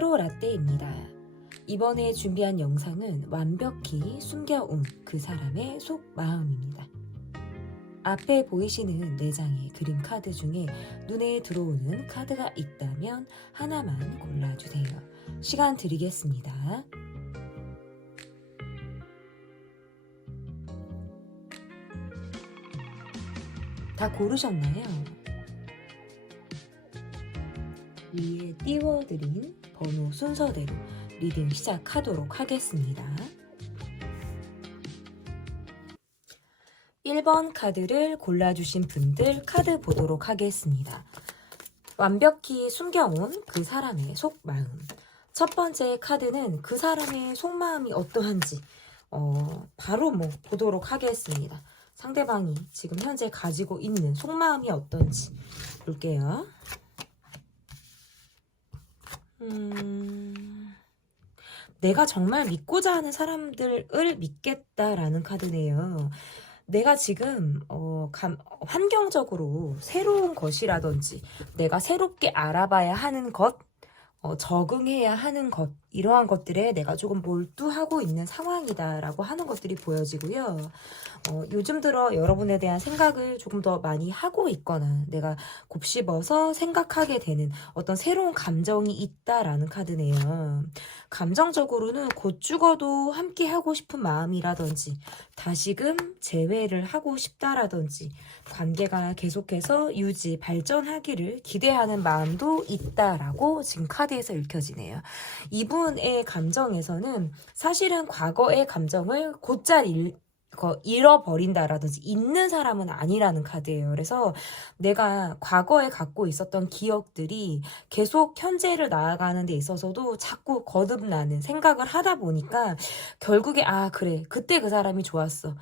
타로 라떼입니다. 이번에 준비한 영상은 완벽히 숨겨온 그 사람의 속마음입니다. 앞에 보이시는 4장의 그림 카드 중에 눈에 들어오는 카드가 있다면 하나만 골라주세요. 시간 드리겠습니다. 다 고르셨나요? 위에 띄워드린 번호 순서대로 리딩 시작하도록 하겠습니다. 1번 카드를 골라주신 분들 카드 보도록 하겠습니다. 완벽히 숨겨온 그 사람의 속마음. 첫 번째 카드는 그 사람의 속마음이 어떠한지 바로 보도록 하겠습니다. 상대방이 지금 현재 가지고 있는 속마음이 어떤지 볼게요. 내가 정말 믿고자 하는 사람들을 믿겠다라는 카드네요. 내가 지금 환경적으로 새로운 것이라든지 내가 새롭게 알아봐야 하는 것, 적응해야 하는 것, 이러한 것들에 내가 조금 몰두하고 있는 상황이다라고 하는 것들이 보여지고요. 요즘 들어 여러분에 대한 생각을 조금 더 많이 하고 있거나 내가 곱씹어서 생각하게 되는 어떤 새로운 감정이 있다라는 카드네요. 감정적으로는 곧 죽어도 함께 하고 싶은 마음이라든지 다시금 재회를 하고 싶다라든지 관계가 계속해서 유지, 발전하기를 기대하는 마음도 있다라고 지금 카드에서 읽혀지네요. 이분의 감정에서는 사실은 과거의 감정을 곧잘 잃어버린다라든지 잊는 사람은 아니라는 카드예요. 그래서 내가 과거에 갖고 있었던 기억들이 계속 현재를 나아가는 데 있어서도 자꾸 거듭나는 생각을 하다 보니까 결국에 그래, 그때 그 사람이 좋았어.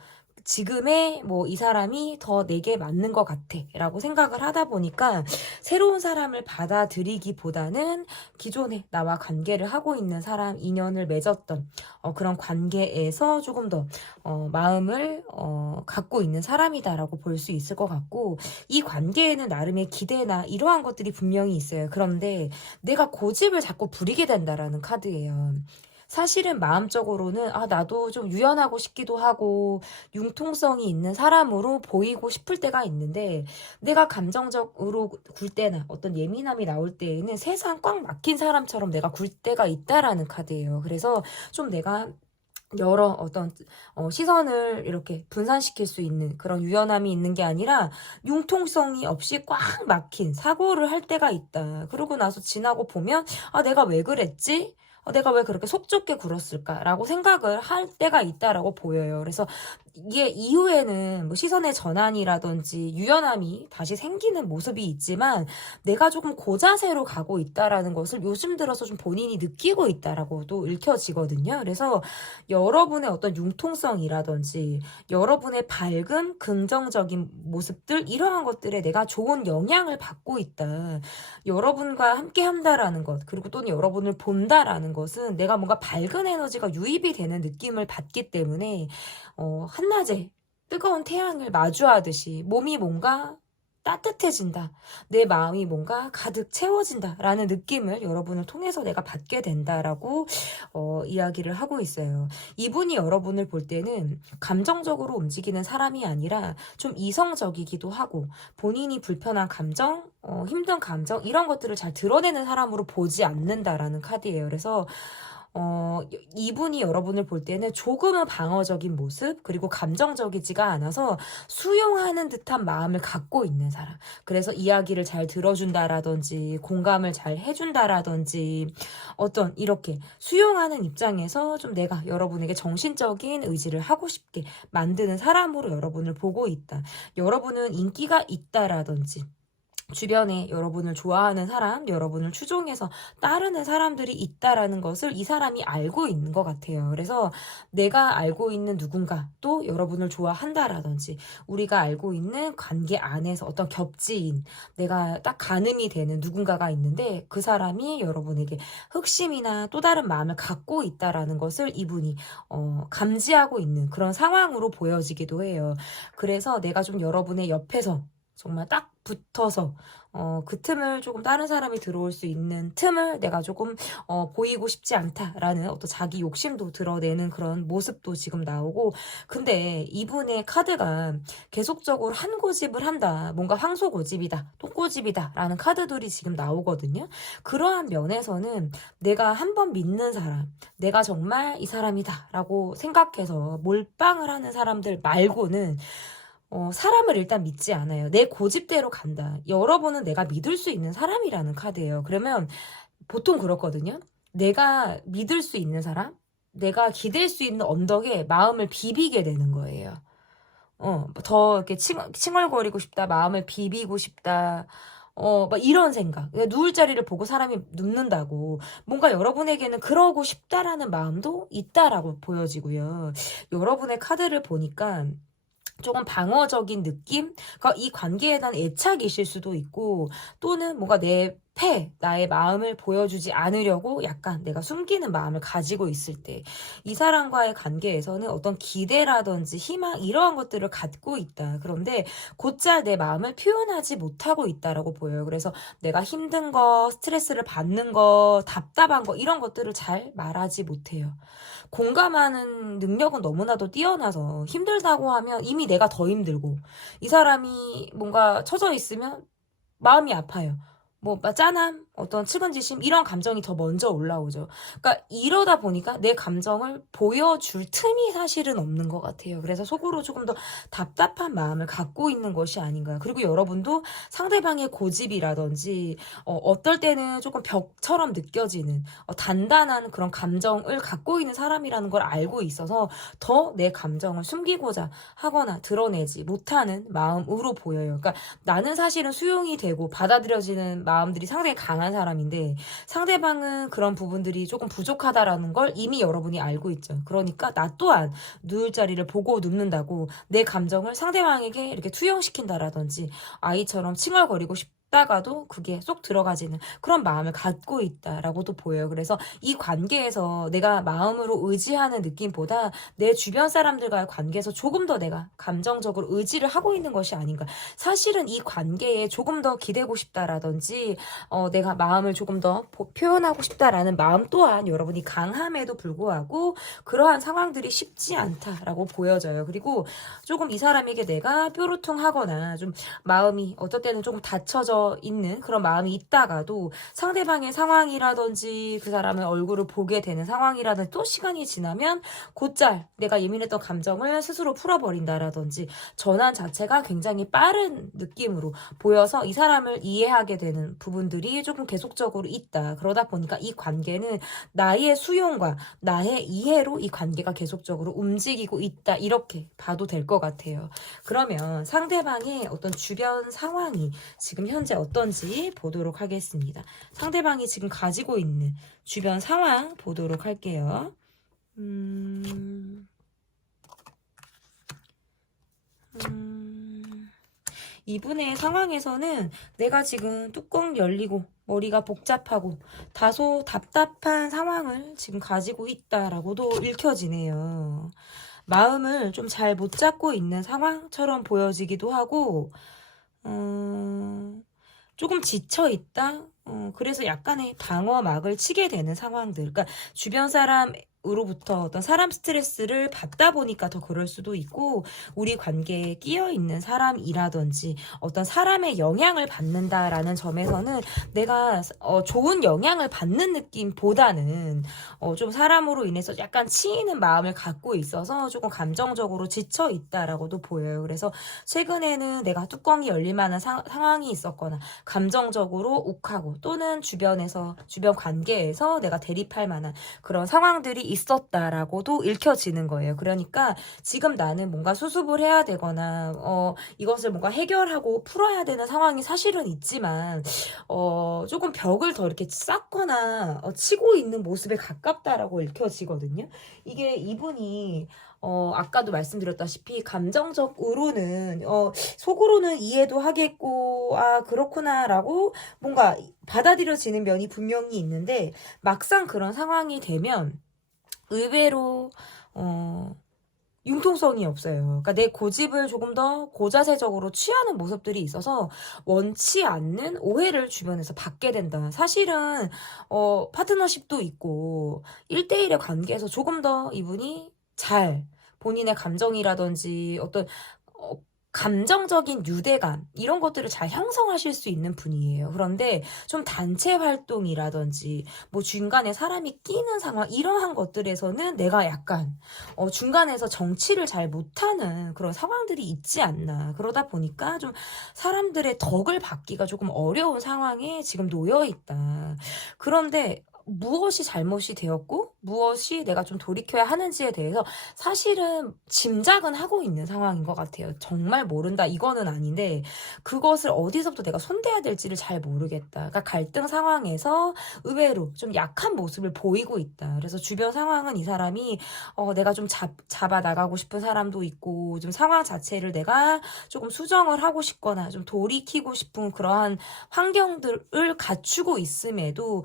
지금의 이 사람이 더 내게 맞는 것 같아 라고 생각을 하다 보니까 새로운 사람을 받아들이기보다는 기존에 나와 관계를 하고 있는 사람, 인연을 맺었던 그런 관계에서 조금 더 마음을 갖고 있는 사람이다 라고 볼 수 있을 것 같고, 이 관계에는 나름의 기대나 이러한 것들이 분명히 있어요. 그런데 내가 고집을 자꾸 부리게 된다라는 카드예요. 사실은 마음적으로는 나도 좀 유연하고 싶기도 하고 융통성이 있는 사람으로 보이고 싶을 때가 있는데, 내가 감정적으로 굴 때나 어떤 예민함이 나올 때에는 세상 꽉 막힌 사람처럼 내가 굴 때가 있다라는 카드예요. 그래서 좀 내가 여러 어떤 시선을 이렇게 분산시킬 수 있는 그런 유연함이 있는 게 아니라 융통성이 없이 꽉 막힌 사고를 할 때가 있다. 그러고 나서 지나고 보면 내가 왜 그랬지? 내가 왜 그렇게 속 좁게 굴었을까라고 생각을 할 때가 있다라고 보여요. 그래서 이게 이후에는 시선의 전환이라든지 유연함이 다시 생기는 모습이 있지만 내가 조금 고자세로 가고 있다라는 것을 요즘 들어서 좀 본인이 느끼고 있다라고도 읽혀지거든요. 그래서 여러분의 어떤 융통성이라든지 여러분의 밝은 긍정적인 모습들, 이러한 것들에 내가 좋은 영향을 받고 있다. 여러분과 함께 한다라는 것, 그리고 또는 여러분을 본다라는 것은 내가 뭔가 밝은 에너지가 유입이 되는 느낌을 받기 때문에 한낮에 뜨거운 태양을 마주하듯이 몸이 뭔가 따뜻해진다, 내 마음이 뭔가 가득 채워진다 라는 느낌을 여러분을 통해서 내가 받게 된다라고 이야기를 하고 있어요. 이분이 여러분을 볼 때는 감정적으로 움직이는 사람이 아니라 좀 이성적이기도 하고 본인이 불편한 감정, 힘든 감정, 이런 것들을 잘 드러내는 사람으로 보지 않는다라는 카드예요. 그래서 이분이 여러분을 볼 때는 조금은 방어적인 모습, 그리고 감정적이지가 않아서 수용하는 듯한 마음을 갖고 있는 사람. 그래서 이야기를 잘 들어준다라든지 공감을 잘 해준다라든지 어떤 이렇게 수용하는 입장에서 좀 내가 여러분에게 정신적인 의지를 하고 싶게 만드는 사람으로 여러분을 보고 있다. 여러분은 인기가 있다라든지 주변에 여러분을 좋아하는 사람, 여러분을 추종해서 따르는 사람들이 있다라는 것을 이 사람이 알고 있는 것 같아요. 그래서 내가 알고 있는 누군가 또 여러분을 좋아한다라든지 우리가 알고 있는 관계 안에서 어떤 겹지인, 내가 딱 가늠이 되는 누군가가 있는데 그 사람이 여러분에게 흑심이나 또 다른 마음을 갖고 있다라는 것을 이분이 감지하고 있는 그런 상황으로 보여지기도 해요. 그래서 내가 좀 여러분의 옆에서 정말 딱 붙어서 그 틈을 조금 다른 사람이 들어올 수 있는 틈을 내가 조금 보이고 싶지 않다라는 어떤 자기 욕심도 드러내는 그런 모습도 지금 나오고, 근데 이분의 카드가 계속적으로 한 고집을 한다, 뭔가 황소 고집이다, 똥고집이다 라는 카드들이 지금 나오거든요. 그러한 면에서는 내가 한번 믿는 사람, 내가 정말 이 사람이다 라고 생각해서 몰빵을 하는 사람들 말고는 사람을 일단 믿지 않아요. 내 고집대로 간다. 여러분은 내가 믿을 수 있는 사람이라는 카드예요. 그러면 보통 그렇거든요. 내가 믿을 수 있는 사람, 내가 기댈 수 있는 언덕에 마음을 비비게 되는 거예요. 더 이렇게 칭얼거리고 싶다, 마음을 비비고 싶다, 막 이런 생각. 그러니까 누울 자리를 보고 사람이 눕는다고. 뭔가 여러분에게는 그러고 싶다라는 마음도 있다라고 보여지고요. 여러분의 카드를 보니까 조금 방어적인 느낌? 그러니까 이 관계에 대한 애착이실 수도 있고, 또는 뭔가 나의 마음을 보여주지 않으려고 약간 내가 숨기는 마음을 가지고 있을 때, 이 사람과의 관계에서는 어떤 기대라든지 희망, 이러한 것들을 갖고 있다. 그런데 곧잘 내 마음을 표현하지 못하고 있다라고 보여요. 그래서 내가 힘든 거, 스트레스를 받는 거, 답답한 거, 이런 것들을 잘 말하지 못해요. 공감하는 능력은 너무나도 뛰어나서 힘들다고 하면 이미 내가 더 힘들고, 이 사람이 뭔가 처져 있으면 마음이 아파요. 뭐 짠함, 어떤 측은지심, 이런 감정이 더 먼저 올라오죠. 그러니까 이러다 보니까 내 감정을 보여줄 틈이 사실은 없는 것 같아요. 그래서 속으로 조금 더 답답한 마음을 갖고 있는 것이 아닌가. 그리고 여러분도 상대방의 고집이라든지 어떨 때는 조금 벽처럼 느껴지는 단단한 그런 감정을 갖고 있는 사람이라는 걸 알고 있어서 더 내 감정을 숨기고자 하거나 드러내지 못하는 마음으로 보여요. 그러니까 나는 사실은 수용이 되고 받아들여지는 마음들이 상당히 강한 사람인데, 상대방은 그런 부분들이 조금 부족하다라는 걸 이미 여러분이 알고 있죠. 그러니까 나 또한 누울 자리를 보고 눕는다고 내 감정을 상대방에게 이렇게 투영시킨다라든지 아이처럼 칭얼거리고 싶다가도 그게 쏙 들어가지는 그런 마음을 갖고 있다라고도 보여요. 그래서 이 관계에서 내가 마음으로 의지하는 느낌보다 내 주변 사람들과의 관계에서 조금 더 내가 감정적으로 의지를 하고 있는 것이 아닌가. 사실은 이 관계에 조금 더 기대고 싶다라든지 내가 마음을 조금 더 표현하고 싶다라는 마음 또한 여러분이 강함에도 불구하고 그러한 상황들이 쉽지 않다라고 보여져요. 그리고 조금 이 사람에게 내가 뾰루퉁하거나 좀 마음이 어떨 때는 조금 닫혀져 있는 그런 마음이 있다가도 상대방의 상황이라든지 그 사람의 얼굴을 보게 되는 상황이라든지 또 시간이 지나면 곧잘 내가 예민했던 감정을 스스로 풀어버린다라든지 전환 자체가 굉장히 빠른 느낌으로 보여서 이 사람을 이해하게 되는 부분들이 조금 계속적으로 있다. 그러다 보니까 이 관계는 나의 수용과 나의 이해로 이 관계가 계속적으로 움직이고 있다. 이렇게 봐도 될 것 같아요. 그러면 상대방의 어떤 주변 상황이 지금 현재 어떤지 보도록 하겠습니다. 상대방이 지금 가지고 있는 주변 상황 보도록 할게요. 이분의 상황에서는 내가 지금 뚜껑 열리고 머리가 복잡하고 다소 답답한 상황을 지금 가지고 있다라고도 읽혀지네요. 마음을 좀 잘 못 잡고 있는 상황처럼 보여지기도 하고, 조금 지쳐 있다? 그래서 약간의 방어막을 치게 되는 상황들. 그러니까 주변 사람으로부터 어떤 사람 스트레스를 받다 보니까 더 그럴 수도 있고, 우리 관계에 끼어 있는 사람이라든지 어떤 사람의 영향을 받는다라는 점에서는 내가 좋은 영향을 받는 느낌보다는 좀 사람으로 인해서 약간 치이는 마음을 갖고 있어서 조금 감정적으로 지쳐 있다라고도 보여요. 그래서 최근에는 내가 뚜껑이 열릴 만한 상황이 있었거나 감정적으로 욱하고, 또는 주변 관계에서 내가 대립할 만한 그런 상황들이 있었다라고도 읽혀지는 거예요. 그러니까 지금 나는 뭔가 수습을 해야 되거나 이것을 뭔가 해결하고 풀어야 되는 상황이 사실은 있지만 조금 벽을 더 이렇게 쌓거나 치고 있는 모습에 가깝다라고 읽혀지거든요. 이게 이분이 아까도 말씀드렸다시피 감정적으로는 속으로는 이해도 하겠고 그렇구나라고 뭔가 받아들여지는 면이 분명히 있는데, 막상 그런 상황이 되면 의외로 융통성이 없어요. 그러니까 내 고집을 조금 더 고자세적으로 취하는 모습들이 있어서 원치 않는 오해를 주변에서 받게 된다. 사실은 파트너십도 있고 1대1의 관계에서 조금 더 이분이 잘 본인의 감정이라든지 어떤 어 감정적인 유대감 이런 것들을 잘 형성하실 수 있는 분이에요. 그런데 좀 단체 활동이라든지 뭐 중간에 사람이 끼는 상황 이러한 것들에서는 내가 약간 중간에서 정치를 잘 못하는 그런 상황들이 있지 않나. 그러다 보니까 좀 사람들의 덕을 받기가 조금 어려운 상황에 지금 놓여 있다. 그런데 무엇이 잘못이 되었고 무엇이 내가 좀 돌이켜야 하는지에 대해서 사실은 짐작은 하고 있는 상황인 것 같아요. 정말 모른다 이거는 아닌데 그것을 어디서부터 내가 손대야 될지를 잘 모르겠다. 그러니까 갈등 상황에서 의외로 좀 약한 모습을 보이고 있다. 그래서 주변 상황은 이 사람이 내가 좀 잡아 나가고 싶은 사람도 있고 좀 상황 자체를 내가 조금 수정을 하고 싶거나 좀 돌이키고 싶은 그러한 환경들을 갖추고 있음에도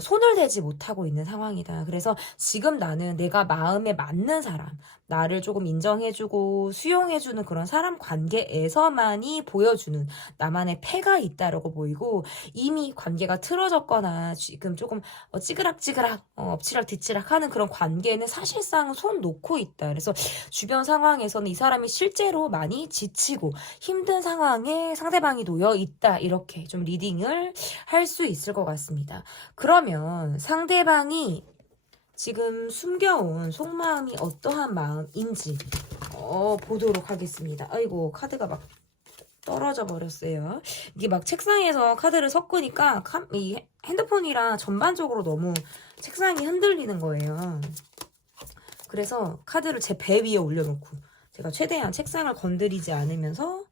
손을 대지 못하고 있는 상황이다. 그래서 지금 나는 내가 마음에 맞는 사람, 나를 조금 인정해주고 수용해주는 그런 사람 관계에서만이 보여주는 나만의 패가 있다라고 보이고 이미 관계가 틀어졌거나 지금 조금 찌그락찌그락 엎치락뒤치락 하는 그런 관계는 사실상 손 놓고 있다. 그래서 주변 상황에서는 이 사람이 실제로 많이 지치고 힘든 상황에 상대방이 놓여 있다. 이렇게 좀 리딩을 할 수 있을 것 같습니다. 그러면 상대방이 지금 숨겨온 속마음이 어떠한 마음인지 보도록 하겠습니다. 아이고 카드가 막 떨어져 버렸어요. 이게 막 책상에서 카드를 섞으니까 이 핸드폰이랑 전반적으로 너무 책상이 흔들리는 거예요. 그래서 카드를 제 배 위에 올려놓고 제가 최대한 책상을 건드리지 않으면서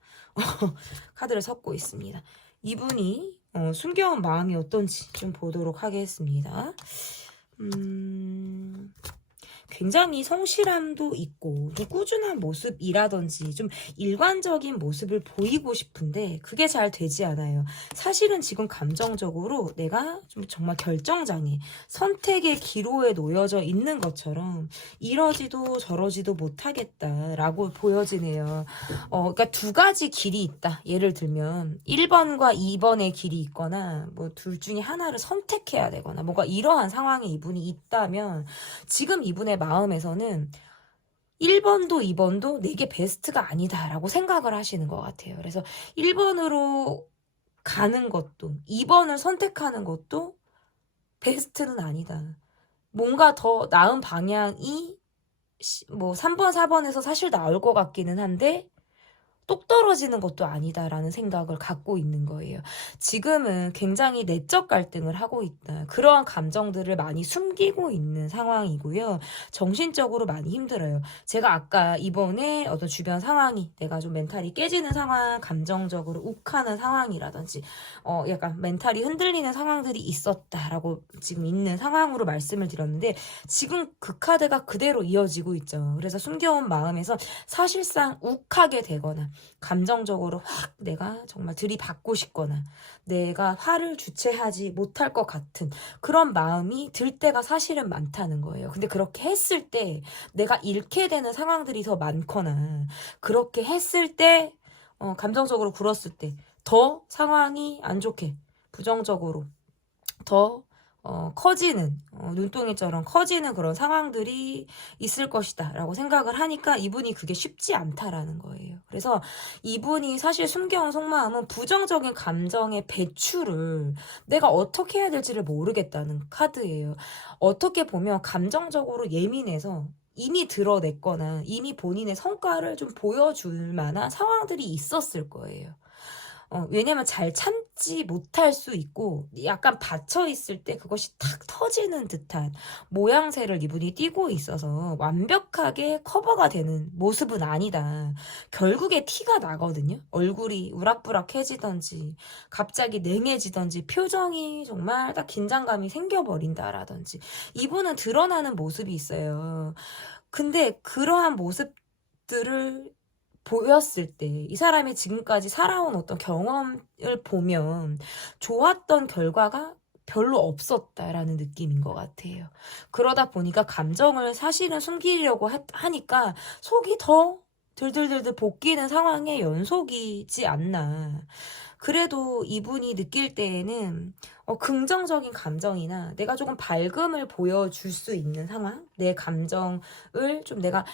카드를 섞고 있습니다. 이분이 숨겨온 마음이 어떤지 좀 보도록 하겠습니다. 굉장히 성실함도 있고 좀 꾸준한 모습이라든지 좀 일관적인 모습을 보이고 싶은데 그게 잘 되지 않아요. 사실은 지금 감정적으로 내가 좀 정말 결정장애, 선택의 기로에 놓여져 있는 것처럼 이러지도 저러지도 못하겠다라고 보여지네요. 그러니까 두 가지 길이 있다. 예를 들면 1번과 2번의 길이 있거나 뭐 둘 중에 하나를 선택해야 되거나 뭔가 이러한 상황에 이분이 있다면 지금 이분의 마음에서는 1번도 2번도 내게 베스트가 아니다라고 생각을 하시는 것 같아요. 그래서 1번으로 가는 것도 2번을 선택하는 것도 베스트는 아니다. 뭔가 더 나은 방향이 뭐 3번, 4번에서 사실 나올 것 같기는 한데 똑 떨어지는 것도 아니다라는 생각을 갖고 있는 거예요. 지금은 굉장히 내적 갈등을 하고 있다. 그러한 감정들을 많이 숨기고 있는 상황이고요. 정신적으로 많이 힘들어요. 제가 아까 이번에 어떤 주변 상황이 내가 좀 멘탈이 깨지는 상황, 감정적으로 욱하는 상황이라든지 약간 멘탈이 흔들리는 상황들이 있었다라고 지금 있는 상황으로 말씀을 드렸는데 지금 그 카드가 그대로 이어지고 있죠. 그래서 숨겨온 마음에서 사실상 욱하게 되거나 감정적으로 확 내가 정말 들이받고 싶거나 내가 화를 주체하지 못할 것 같은 그런 마음이 들 때가 사실은 많다는 거예요. 근데 그렇게 했을 때 내가 잃게 되는 상황들이 더 많거나 그렇게 했을 때 감정적으로 굴었을 때 더 상황이 안 좋게 부정적으로 더 커지는 눈덩이처럼 커지는 그런 상황들이 있을 것이다 라고 생각을 하니까 이분이 그게 쉽지 않다라는 거예요. 그래서 이분이 사실 숨겨온 속마음은 부정적인 감정의 배출을 내가 어떻게 해야 될지를 모르겠다는 카드예요. 어떻게 보면 감정적으로 예민해서 이미 드러냈거나 이미 본인의 성과를 좀 보여줄 만한 상황들이 있었을 거예요. 왜냐면 잘 참지 못할 수 있고 약간 받쳐있을 때 그것이 탁 터지는 듯한 모양새를 이분이 띠고 있어서 완벽하게 커버가 되는 모습은 아니다. 결국에 티가 나거든요. 얼굴이 우락부락해지던지 갑자기 냉해지던지 표정이 정말 딱 긴장감이 생겨버린다라든지 이분은 드러나는 모습이 있어요. 근데 그러한 모습들을 보였을 때 이 사람이 지금까지 살아온 어떤 경험을 보면 좋았던 결과가 별로 없었다라는 느낌인 것 같아요. 그러다 보니까 감정을 사실은 숨기려고 하니까 속이 더 들들들들 볶이는 상황의 연속이지 않나. 그래도 이분이 느낄 때에는 긍정적인 감정이나 내가 조금 밝음을 보여줄 수 있는 상황, 내 감정을 좀 내가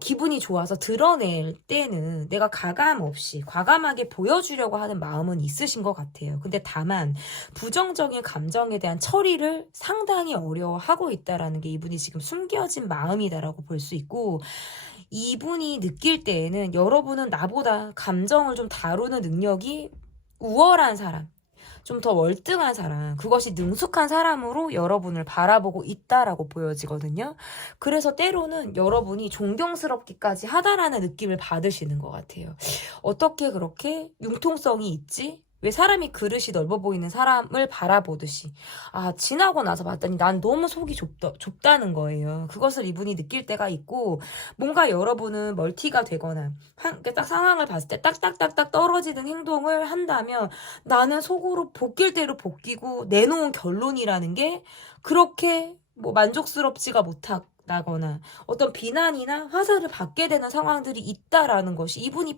기분이 좋아서 드러낼 때는 내가 가감 없이 과감하게 보여주려고 하는 마음은 있으신 것 같아요. 근데 다만 부정적인 감정에 대한 처리를 상당히 어려워하고 있다라는 게 이분이 지금 숨겨진 마음이다라고 볼 수 있고, 이분이 느낄 때에는 여러분은 나보다 감정을 좀 다루는 능력이 우월한 사람, 좀 더 월등한 사람, 그것이 능숙한 사람으로 여러분을 바라보고 있다라고 보여지거든요. 그래서 때로는 여러분이 존경스럽기까지 하다라는 느낌을 받으시는 것 같아요. 어떻게 그렇게 융통성이 있지? 왜 사람이 그릇이 넓어 보이는 사람을 바라보듯이 지나고 나서 봤더니 난 너무 속이 좁다는 거예요. 그것을 이분이 느낄 때가 있고, 뭔가 여러분은 멀티가 되거나 딱 상황을 봤을 때 딱딱딱딱 떨어지는 행동을 한다면 나는 속으로 볶일 대로 볶이고 내놓은 결론이라는 게 그렇게 뭐 만족스럽지가 못하다거나 어떤 비난이나 화살을 받게 되는 상황들이 있다라는 것이 이분이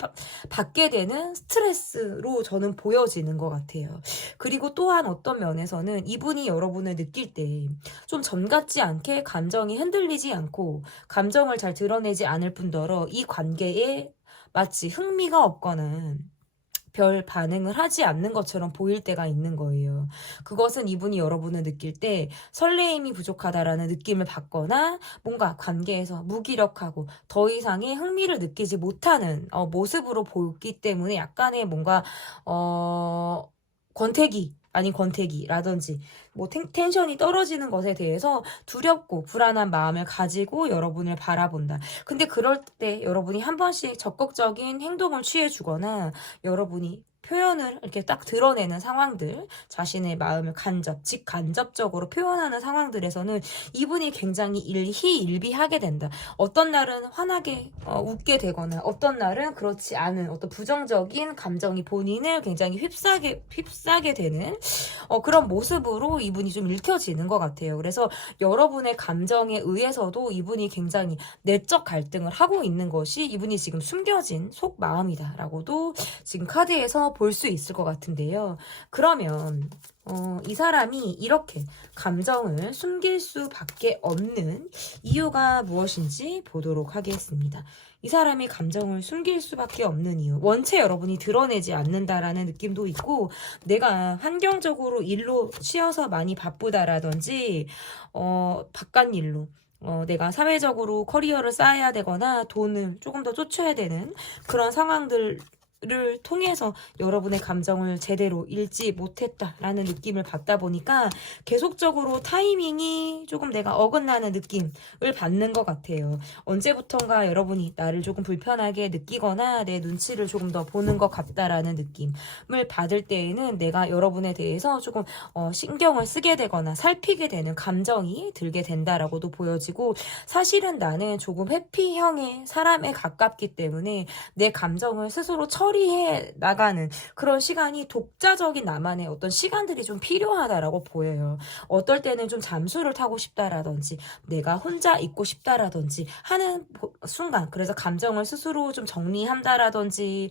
받게 되는 스트레스로 저는 보여지는 것 같아요. 그리고 또한 어떤 면에서는 이분이 여러분을 느낄 때 좀 전 같지 않게 감정이 흔들리지 않고 감정을 잘 드러내지 않을 뿐더러 이 관계에 마치 흥미가 없거나 별 반응을 하지 않는 것처럼 보일 때가 있는 거예요. 그것은 이분이 여러분을 느낄 때 설레임이 부족하다라는 느낌을 받거나 뭔가 관계에서 무기력하고 더 이상의 흥미를 느끼지 못하는 모습으로 보이기 때문에 약간의 뭔가 권태기 아닌 권태기라든지 뭐 텐션이 떨어지는 것에 대해서 두렵고 불안한 마음을 가지고 여러분을 바라본다. 근데 그럴 때 여러분이 한 번씩 적극적인 행동을 취해주거나 여러분이 표현을 이렇게 딱 드러내는 상황들, 자신의 마음을 직간접적으로 표현하는 상황들에서는 이분이 굉장히 일희일비하게 된다. 어떤 날은 환하게 웃게 되거나 어떤 날은 그렇지 않은 어떤 부정적인 감정이 본인을 굉장히 휩싸게 되는 그런 모습으로 이분이 좀 읽혀지는 것 같아요. 그래서 여러분의 감정에 의해서도 이분이 굉장히 내적 갈등을 하고 있는 것이 이분이 지금 숨겨진 속마음이다라고도 지금 카드에서 볼 수 있을 것 같은데요. 그러면 이 사람이 이렇게 감정을 숨길 수밖에 없는 이유가 무엇인지 보도록 하겠습니다. 이 사람이 감정을 숨길 수밖에 없는 이유, 원체 여러분이 드러내지 않는다라는 느낌도 있고, 내가 환경적으로 일로 쉬어서 많이 바쁘다라든지 바깥 일로 내가 사회적으로 커리어를 쌓아야 되거나 돈을 조금 더 쫓아야 되는 그런 상황들 를 통해서 여러분의 감정을 제대로 읽지 못했다라는 느낌을 받다 보니까 계속적으로 타이밍이 조금 내가 어긋나는 느낌을 받는 것 같아요. 언제부턴가 여러분이 나를 조금 불편하게 느끼거나 내 눈치를 조금 더 보는 것 같다라는 느낌을 받을 때에는 내가 여러분에 대해서 조금 신경을 쓰게 되거나 살피게 되는 감정이 들게 된다라고도 보여지고, 사실은 나는 조금 회피형의 사람에 가깝기 때문에 내 감정을 스스로 처리해 나가는 그런 시간이 독자적인 나만의 어떤 시간들이 좀 필요하다라고 보여요. 어떨 때는 좀 잠수를 타고 싶다라든지 내가 혼자 있고 싶다라든지 하는 순간, 그래서 감정을 스스로 좀 정리한다라든지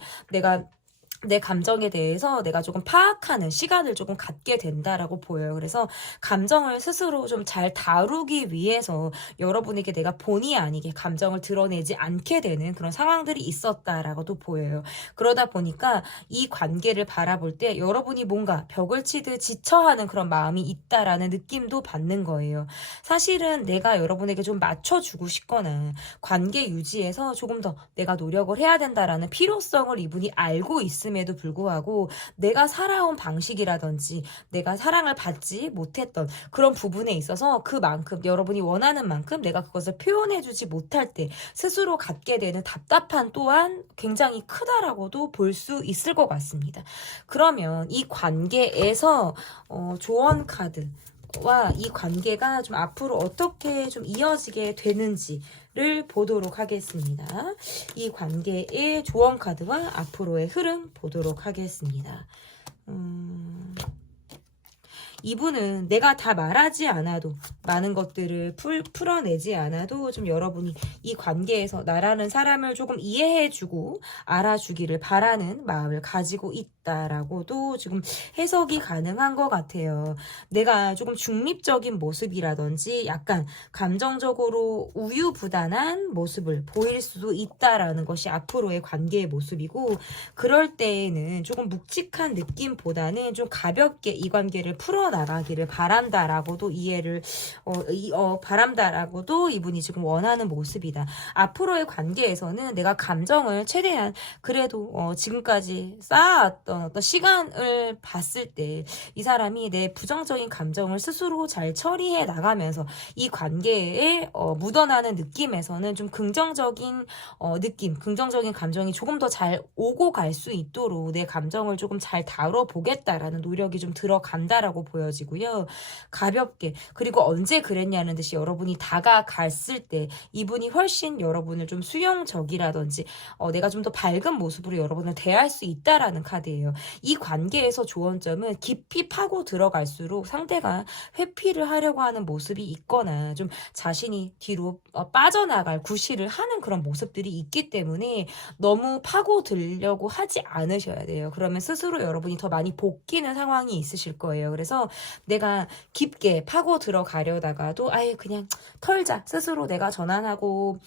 내 감정에 대해서 내가 조금 파악하는 시간을 조금 갖게 된다라고 보여요. 그래서 감정을 스스로 좀 잘 다루기 위해서 여러분에게 내가 본의 아니게 감정을 드러내지 않게 되는 그런 상황들이 있었다라고도 보여요. 그러다 보니까 이 관계를 바라볼 때 여러분이 뭔가 벽을 치듯 지쳐하는 그런 마음이 있다라는 느낌도 받는 거예요. 사실은 내가 여러분에게 좀 맞춰주고 싶거나 관계 유지에서 조금 더 내가 노력을 해야 된다라는 필요성을 이분이 알고 있음에도 불구하고 내가 살아온 방식이라든지 내가 사랑을 받지 못했던 그런 부분에 있어서 그만큼 여러분이 원하는 만큼 내가 그것을 표현해주지 못할 때 스스로 갖게 되는 답답한 또한 굉장히 크다라고도 볼 수 있을 것 같습니다. 그러면 이 관계에서 조언 카드와 이 관계가 좀 앞으로 어떻게 좀 이어지게 되는지를 보도록 하겠습니다. 이 관계의 조언 카드와 앞으로의 흐름 보도록 하겠습니다. 이분은 내가 다 말하지 않아도, 많은 것들을 풀어내지 않아도 좀 여러분이 이 관계에서 나라는 사람을 조금 이해해주고 알아주기를 바라는 마음을 가지고 있다라고도 지금 해석이 가능한 것 같아요. 내가 조금 중립적인 모습이라든지 약간 감정적으로 우유부단한 모습을 보일 수도 있다라는 것이 앞으로의 관계의 모습이고, 그럴 때에는 조금 묵직한 느낌보다는 좀 가볍게 이 관계를 풀어나가기를 바란다라고도 바란다라고도 이분이 지금 원하는 모습이다. 앞으로의 관계에서는 내가 감정을 최대한 그래도 지금까지 쌓아왔던 어떤 시간을 봤을 때 이 사람이 내 부정적인 감정을 스스로 잘 처리해 나가면서 이 관계에 묻어나는 느낌에서는 좀 긍정적인 느낌, 긍정적인 감정이 조금 더 잘 오고 갈 수 있도록 내 감정을 조금 잘 다뤄보겠다라는 노력이 좀 들어간다라고 보여지고요. 가볍게, 그리고 언제 그랬냐는 듯이 여러분이 다가갔을 때 이분이 훨씬 여러분을 좀 수용적이라든지 내가 좀 더 밝은 모습으로 여러분을 대할 수 있다라는 카드예요. 이 관계에서 좋은 점은 깊이 파고 들어갈수록 상대가 회피를 하려고 하는 모습이 있거나 좀 자신이 뒤로 빠져나갈 구실을 하는 그런 모습들이 있기 때문에 너무 파고들려고 하지 않으셔야 돼요. 그러면 스스로 여러분이 더 많이 볶이는 상황이 있으실 거예요. 그래서 내가 깊게 파고 들어가려다가도 아예 그냥 털자. 스스로 내가 전환하고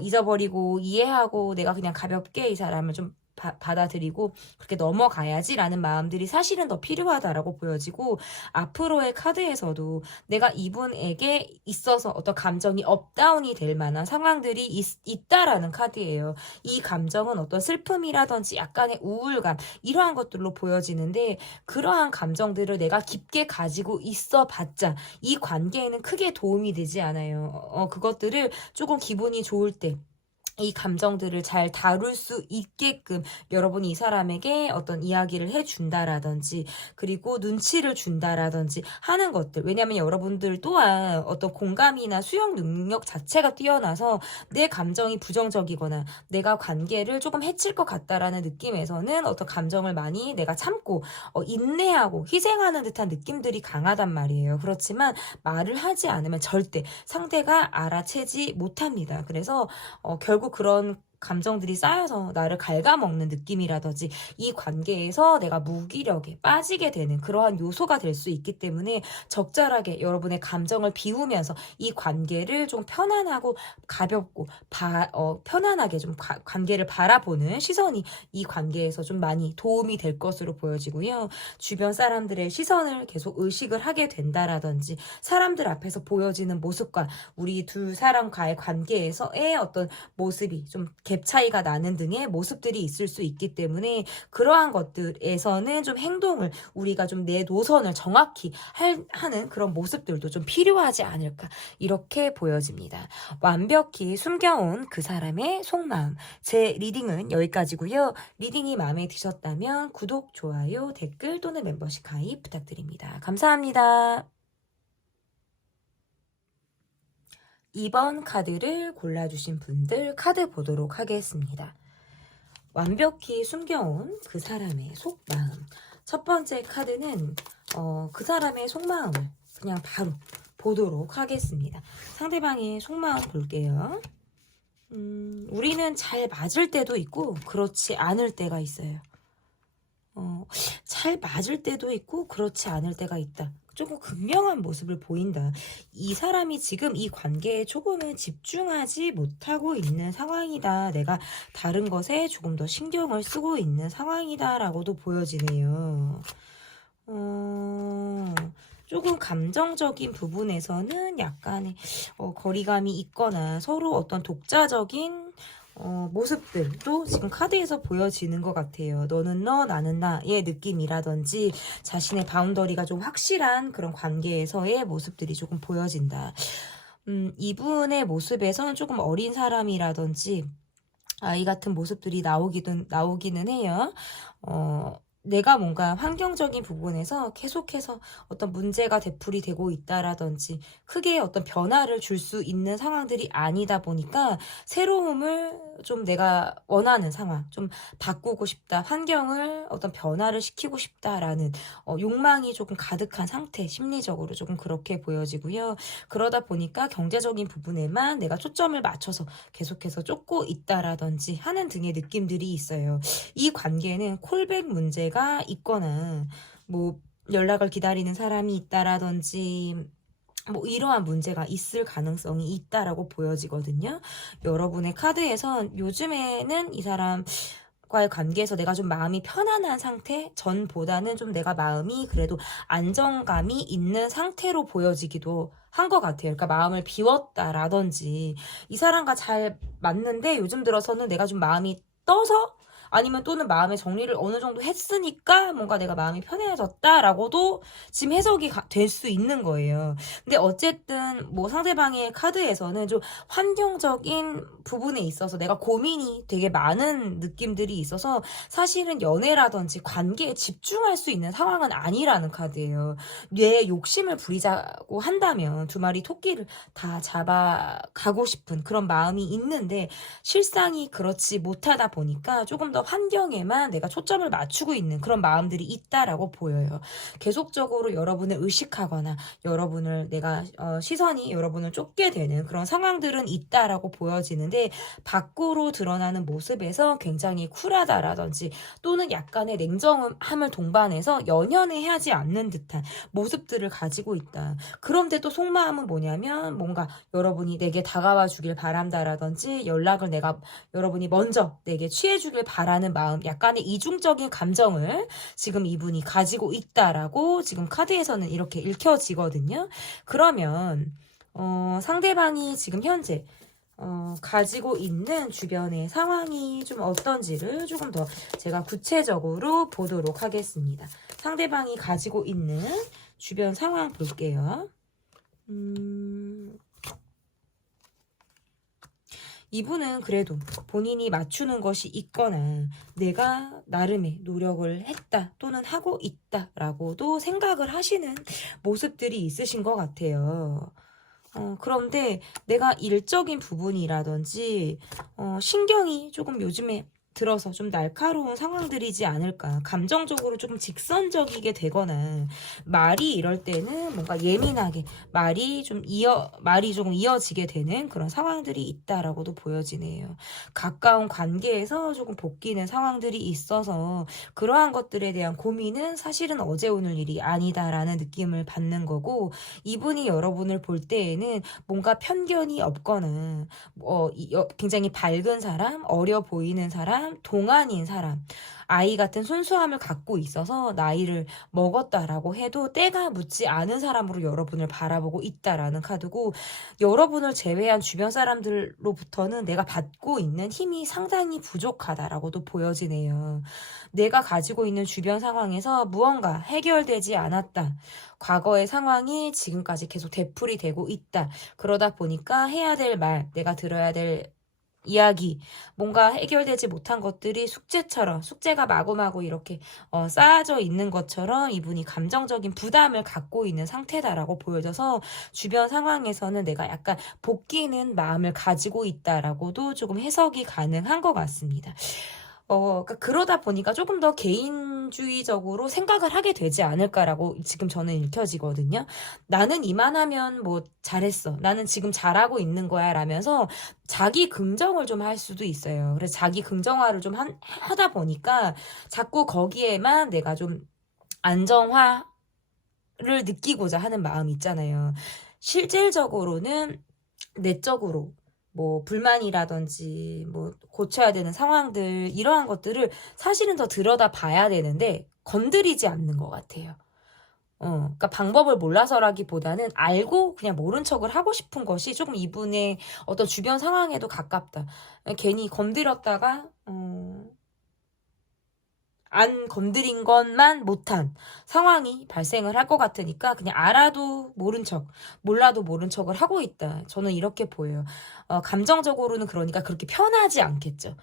잊어버리고 이해하고 내가 그냥 가볍게 이 사람을 좀 받아들이고 그렇게 넘어가야지라는 마음들이 사실은 더 필요하다라고 보여지고, 앞으로의 카드에서도 내가 이분에게 있어서 어떤 감정이 업다운이 될 만한 상황들이 있다라는 카드예요. 이 감정은 어떤 슬픔이라든지 약간의 우울감 이러한 것들로 보여지는데, 그러한 감정들을 내가 깊게 가지고 있어 봤자 이 관계에는 크게 도움이 되지 않아요. 그것들을 조금 기분이 좋을 때 이 감정들을 잘 다룰 수 있게끔 여러분이 이 사람에게 어떤 이야기를 해준다라든지, 그리고 눈치를 준다라든지 하는 것들. 왜냐하면 여러분들 또한 어떤 공감이나 수용 능력 자체가 뛰어나서 내 감정이 부정적이거나 내가 관계를 조금 해칠 것 같다라는 느낌에서는 어떤 감정을 많이 내가 참고 인내하고 희생하는 듯한 느낌들이 강하단 말이에요. 그렇지만 말을 하지 않으면 절대 상대가 알아채지 못합니다. 그래서 결국 그런 감정들이 쌓여서 나를 갉아먹는 느낌이라든지 이 관계에서 내가 무기력에 빠지게 되는 그러한 요소가 될 수 있기 때문에 적절하게 여러분의 감정을 비우면서 이 관계를 좀 편안하고 가볍고 편안하게 좀 관계를 바라보는 시선이 이 관계에서 좀 많이 도움이 될 것으로 보여지고요. 주변 사람들의 시선을 계속 의식을 하게 된다라든지, 사람들 앞에서 보여지는 모습과 우리 두 사람과의 관계에서의 어떤 모습이 좀 갭 차이가 나는 등의 모습들이 있을 수 있기 때문에 그러한 것들에서는 좀 행동을 우리가 좀 내 노선을 정확히 하는 그런 모습들도 좀 필요하지 않을까, 이렇게 보여집니다. 완벽히 숨겨온 그 사람의 속마음. 제 리딩은 여기까지고요. 리딩이 마음에 드셨다면 구독, 좋아요, 댓글 또는 멤버십 가입 부탁드립니다. 감사합니다. 이번 카드를 골라주신 분들 카드 보도록 하겠습니다. 완벽히 숨겨온 그 사람의 속마음. 첫 번째 카드는 그 사람의 속마음을 그냥 바로 보도록 하겠습니다. 상대방의 속마음 볼게요. 우리는 잘 맞을 때도 있고 그렇지 않을 때가 있어요. 잘 맞을 때도 있고 그렇지 않을 때가 있다. 조금 극명한 모습을 보인다. 이 사람이 지금 이 관계에 조금은 집중하지 못하고 있는 상황이다. 내가 다른 것에 조금 더 신경을 쓰고 있는 상황이다 라고도 보여지네요. 조금 감정적인 부분에서는 약간의 거리감이 있거나 서로 어떤 독자적인 모습들도 지금 카드에서 보여지는 것 같아요. 너는 너, 나는 나의 느낌이라든지 자신의 바운더리가 좀 확실한 그런 관계에서의 모습들이 조금 보여진다. 이분의 모습에서는 조금 어린 사람이라든지 아이 같은 모습들이 나오기는 해요. 내가 뭔가 환경적인 부분에서 계속해서 어떤 문제가 되풀이 되고 있다라든지 크게 어떤 변화를 줄 수 있는 상황들이 아니다 보니까 새로움을 좀 내가 원하는 상황, 좀 바꾸고 싶다, 환경을 어떤 변화를 시키고 싶다라는 욕망이 조금 가득한 상태, 심리적으로 조금 그렇게 보여지고요. 그러다 보니까 경제적인 부분에만 내가 초점을 맞춰서 계속해서 쫓고 있다라든지 하는 등의 느낌들이 있어요. 이 관계는 콜백 문제가 있거나 뭐 연락을 기다리는 사람이 있다라든지 뭐 이러한 문제가 있을 가능성이 있다라고 보여지거든요. 여러분의 카드에선 요즘에는 이 사람과의 관계에서 내가 좀 마음이 편안한 상태 전보다는 좀 내가 마음이 그래도 안정감이 있는 상태로 보여지기도 한 것 같아요. 그러니까 마음을 비웠다라든지 이 사람과 잘 맞는데 요즘 들어서는 내가 좀 마음이 떠서 아니면 또는 마음의 정리를 어느 정도 했으니까 뭔가 내가 마음이 편해졌다라고도 지금 해석이 될 수 있는 거예요. 근데 어쨌든 뭐 상대방의 카드에서는 좀 환경적인 부분에 있어서 내가 고민이 되게 많은 느낌들이 있어서 사실은 연애라든지 관계에 집중할 수 있는 상황은 아니라는 카드예요. 뇌에 욕심을 부리자고 한다면 두 마리 토끼를 다 잡아가고 싶은 그런 마음이 있는데 실상이 그렇지 못하다 보니까 조금 더 환경에만 내가 초점을 맞추고 있는 그런 마음들이 있다라고 보여요. 계속적으로 여러분을 의식하거나 여러분을 내가 시선이 여러분을 쫓게 되는 그런 상황들은 있다라고 보여지는데 밖으로 드러나는 모습에서 굉장히 쿨하다라든지 또는 약간의 냉정함을 동반해서 연연해 하지 않는 듯한 모습들을 가지고 있다. 그런데 또 속마음은 뭐냐면 뭔가 여러분이 내게 다가와 주길 바란다라든지 연락을 내가 여러분이 먼저 내게 취해 주길 바라는 마음 약간의 이중적인 감정을 지금 이분이 가지고 있다라고 지금 카드에서는 이렇게 읽혀지거든요. 그러면 상대방이 지금 현재 가지고 있는 주변의 상황이 좀 어떤지를 조금 더 제가 구체적으로 보도록 하겠습니다. 상대방이 가지고 있는 주변 상황 볼게요. 이분은 그래도 본인이 맞추는 것이 있거나 내가 나름의 노력을 했다 또는 하고 있다라고도 생각을 하시는 모습들이 있으신 것 같아요. 그런데 내가 일적인 부분이라든지 신경이 조금 요즘에 들어서 좀 날카로운 상황들이지 않을까. 감정적으로 조금 직선적이게 되거나 말이 이럴 때는 뭔가 예민하게 말이 조금 이어지게 되는 그런 상황들이 있다라고도 보여지네요. 가까운 관계에서 조금 볶이는 상황들이 있어서 그러한 것들에 대한 고민은 사실은 어제 오늘 일이 아니다라는 느낌을 받는 거고 이분이 여러분을 볼 때에는 뭔가 편견이 없거나 굉장히 밝은 사람, 어려 보이는 사람, 동안인 사람, 아이 같은 순수함을 갖고 있어서 나이를 먹었다라고 해도 때가 묻지 않은 사람으로 여러분을 바라보고 있다라는 카드고 여러분을 제외한 주변 사람들로부터는 내가 받고 있는 힘이 상당히 부족하다라고도 보여지네요. 내가 가지고 있는 주변 상황에서 무언가 해결되지 않았다. 과거의 상황이 지금까지 계속 되풀이 되고 있다. 그러다 보니까 해야 될 말, 내가 들어야 될 이야기, 뭔가 해결되지 못한 것들이 숙제가 마구마구 이렇게 쌓아져 있는 것처럼 이분이 감정적인 부담을 갖고 있는 상태다라고 보여져서 주변 상황에서는 내가 약간 볶이는 마음을 가지고 있다라고도 조금 해석이 가능한 것 같습니다. 그러니까 그러다 보니까 조금 더 개인주의적으로 생각을 하게 되지 않을까라고 지금 저는 읽혀지거든요. 나는 이만하면 뭐 잘했어. 나는 지금 잘하고 있는 거야. 라면서 자기 긍정을 좀 할 수도 있어요. 그래서 자기 긍정화를 좀 하다 보니까 자꾸 거기에만 내가 좀 안정화를 느끼고자 하는 마음이 있잖아요. 실질적으로는 내적으로 뭐 불만이라든지 뭐 고쳐야 되는 상황들 이러한 것들을 사실은 더 들여다 봐야 되는데 건드리지 않는 것 같아요. 그러니까 방법을 몰라서라기보다는 알고 그냥 모른 척을 하고 싶은 것이 조금 이분의 어떤 주변 상황에도 가깝다. 괜히 건드렸다가 안 건드린 것만 못한 상황이 발생을 할 것 같으니까 그냥 알아도 모른 척, 몰라도 모른 척을 하고 있다. 저는 이렇게 보여요. 감정적으로는 그러니까 그렇게 편하지 않겠죠.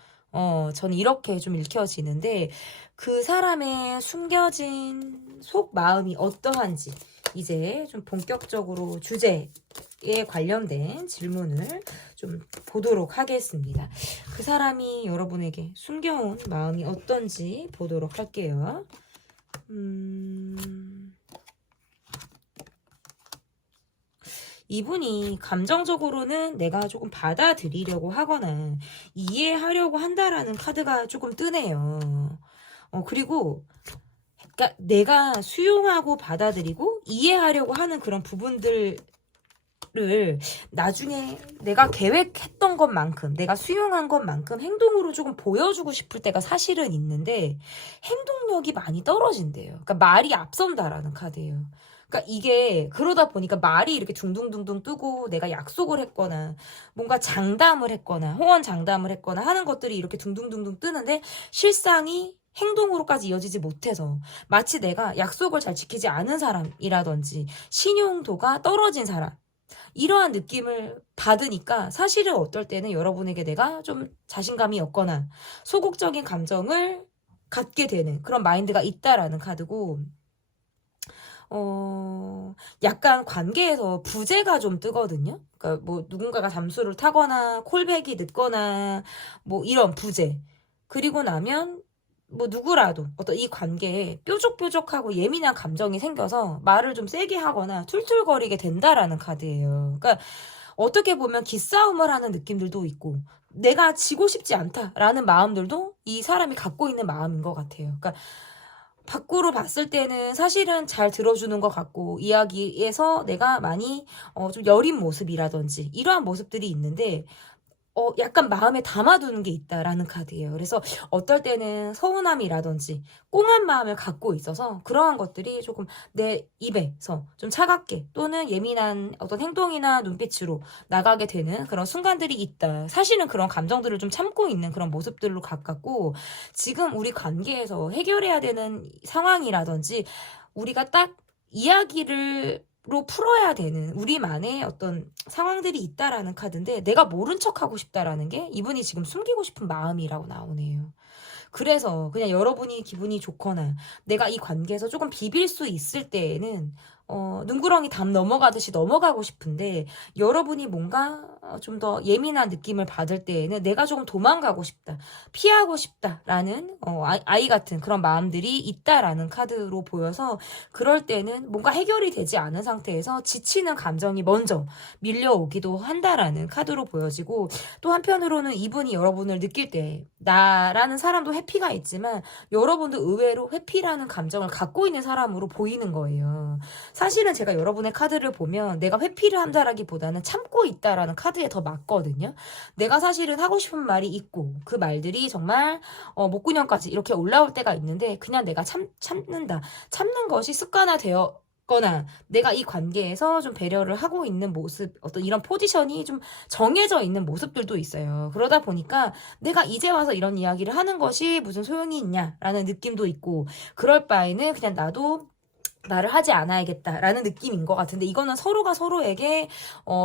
저는 이렇게 좀 읽혀지는데 그 사람의 숨겨진 속 마음이 어떠한지 이제 좀 본격적으로 주제에 관련된 질문을 좀 보도록 하겠습니다. 그 사람이 여러분에게 숨겨온 마음이 어떤지 보도록 할게요. 이분이 감정적으로는 내가 조금 받아들이려고 하거나 이해하려고 한다라는 카드가 조금 뜨네요. 그리고 그러니까 내가 수용하고 받아들이고 이해하려고 하는 그런 부분들을 나중에 내가 계획했던 것만큼 내가 수용한 것만큼 행동으로 조금 보여주고 싶을 때가 사실은 있는데 행동력이 많이 떨어진대요. 그러니까 말이 앞선다라는 카드예요. 그러니까 이게 그러다 보니까 말이 이렇게 둥둥둥둥 뜨고 내가 약속을 했거나 뭔가 장담을 했거나 호언 장담을 했거나 하는 것들이 이렇게 둥둥둥둥 뜨는데 실상이 행동으로까지 이어지지 못해서 마치 내가 약속을 잘 지키지 않은 사람이라든지 신용도가 떨어진 사람 이러한 느낌을 받으니까 사실은 어떨 때는 여러분에게 내가 좀 자신감이 없거나 소극적인 감정을 갖게 되는 그런 마인드가 있다라는 카드고 약간 관계에서 부재가 좀 뜨거든요. 그러니까 뭐 누군가가 잠수를 타거나 콜백이 늦거나 뭐 이런 부재. 그리고 나면 뭐 누구라도 어떤 이 관계에 뾰족뾰족하고 예민한 감정이 생겨서 말을 좀 세게 하거나 툴툴거리게 된다라는 카드예요. 그러니까 어떻게 보면 기싸움을 하는 느낌들도 있고 내가 지고 싶지 않다라는 마음들도 이 사람이 갖고 있는 마음인 것 같아요. 그러니까 밖으로 봤을 때는 사실은 잘 들어주는 것 같고 이야기에서 내가 많이 좀 여린 모습이라든지 이러한 모습들이 있는데 약간 마음에 담아두는 게 있다라는 카드예요. 그래서 어떨 때는 서운함이라든지 꽁한 마음을 갖고 있어서 그러한 것들이 조금 내 입에서 좀 차갑게 또는 예민한 어떤 행동이나 눈빛으로 나가게 되는 그런 순간들이 있다. 사실은 그런 감정들을 좀 참고 있는 그런 모습들로 가깝고 지금 우리 관계에서 해결해야 되는 상황이라든지 우리가 딱 이야기를 로 풀어야 되는 우리만의 어떤 상황들이 있다라는 카드인데 내가 모른 척하고 싶다라는 게 이분이 지금 숨기고 싶은 마음이라고 나오네요. 그래서 그냥 여러분이 기분이 좋거나 내가 이 관계에서 조금 비빌 수 있을 때에는 눈구렁이 담 넘어가듯이 넘어가고 싶은데 여러분이 뭔가 좀 더 예민한 느낌을 받을 때에는 내가 조금 도망가고 싶다, 피하고 싶다라는 아이 같은 그런 마음들이 있다라는 카드로 보여서 그럴 때는 뭔가 해결이 되지 않은 상태에서 지치는 감정이 먼저 밀려오기도 한다라는 카드로 보여지고 또 한편으로는 이분이 여러분을 느낄 때 나라는 사람도 회피가 있지만 여러분도 의외로 회피라는 감정을 갖고 있는 사람으로 보이는 거예요. 사실은 제가 여러분의 카드를 보면 내가 회피를 한다라기보다는 참고 있다라는 카드에 더 맞거든요. 내가 사실은 하고 싶은 말이 있고 그 말들이 정말 목구녕까지 이렇게 올라올 때가 있는데 그냥 내가 참는다. 참는 것이 습관화되어 거나 내가 이 관계에서 좀 배려를 하고 있는 모습 어떤 이런 포지션이 좀 정해져 있는 모습들도 있어요. 그러다 보니까 내가 이제 와서 이런 이야기를 하는 것이 무슨 소용이 있냐라는 느낌도 있고 그럴 바에는 그냥 나도 말을 하지 않아야겠다라는 느낌인 것 같은데 이거는 서로가 서로에게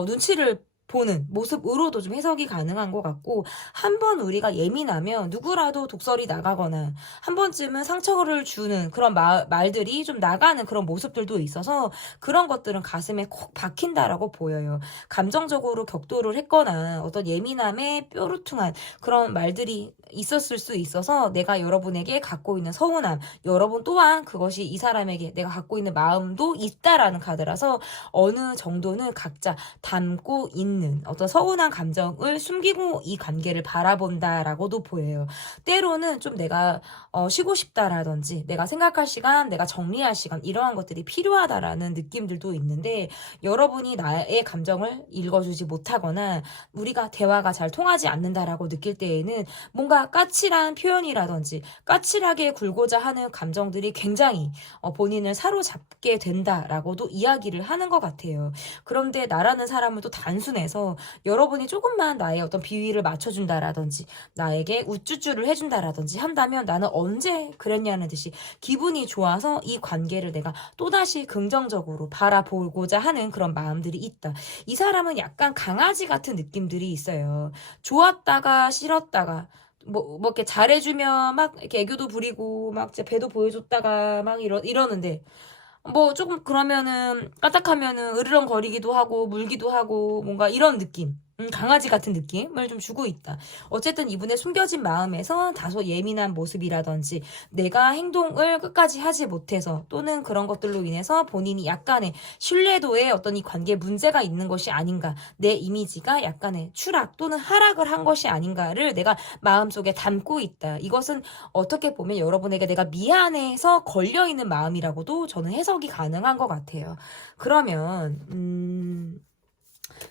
눈치를 보는 모습으로도 좀 해석이 가능한 것 같고 한 번 우리가 예민하면 누구라도 독설이 나가거나 한 번쯤은 상처를 주는 그런 말들이 좀 나가는 그런 모습들도 있어서 그런 것들은 가슴에 콕 박힌다라고 보여요. 감정적으로 격돌을 했거나 어떤 예민함에 뾰루퉁한 그런 말들이 있었을 수 있어서 내가 여러분에게 갖고 있는 서운함 여러분 또한 그것이 이 사람에게 내가 갖고 있는 마음도 있다라는 카드라서 어느 정도는 각자 담고 있는 어떤 서운한 감정을 숨기고 이 관계를 바라본다라고도 보여요. 때로는 좀 내가 쉬고 싶다라든지 내가 생각할 시간 내가 정리할 시간 이러한 것들이 필요하다라는 느낌들도 있는데 여러분이 나의 감정을 읽어주지 못하거나 우리가 대화가 잘 통하지 않는다라고 느낄 때에는 뭔가 까칠한 표현이라든지 까칠하게 굴고자 하는 감정들이 굉장히 본인을 사로잡게 된다라고도 이야기를 하는 것 같아요. 그런데 나라는 사람은 또 단순해서 여러분이 조금만 나의 어떤 비위를 맞춰준다라든지 나에게 우쭈쭈를 해준다라든지 한다면 나는 언제 그랬냐는 듯이 기분이 좋아서 이 관계를 내가 또다시 긍정적으로 바라보고자 하는 그런 마음들이 있다. 이 사람은 약간 강아지 같은 느낌들이 있어요. 좋았다가 싫었다가 뭐 이렇게 잘해주면 막 이렇게 애교도 부리고 막 진짜 배도 보여줬다가 막 이러는데 뭐 조금 그러면은 까딱하면은 으르렁거리기도 하고 물기도 하고 뭔가 이런 느낌. 강아지 같은 느낌을 좀 주고 있다. 어쨌든 이분의 숨겨진 마음에서 다소 예민한 모습이라든지 내가 행동을 끝까지 하지 못해서 또는 그런 것들로 인해서 본인이 약간의 신뢰도에 어떤 이 관계에 문제가 있는 것이 아닌가, 내 이미지가 약간의 추락 또는 하락을 한 것이 아닌가를 내가 마음속에 담고 있다. 이것은 어떻게 보면 여러분에게 내가 미안해서 걸려있는 마음이라고도 저는 해석이 가능한 것 같아요. 그러면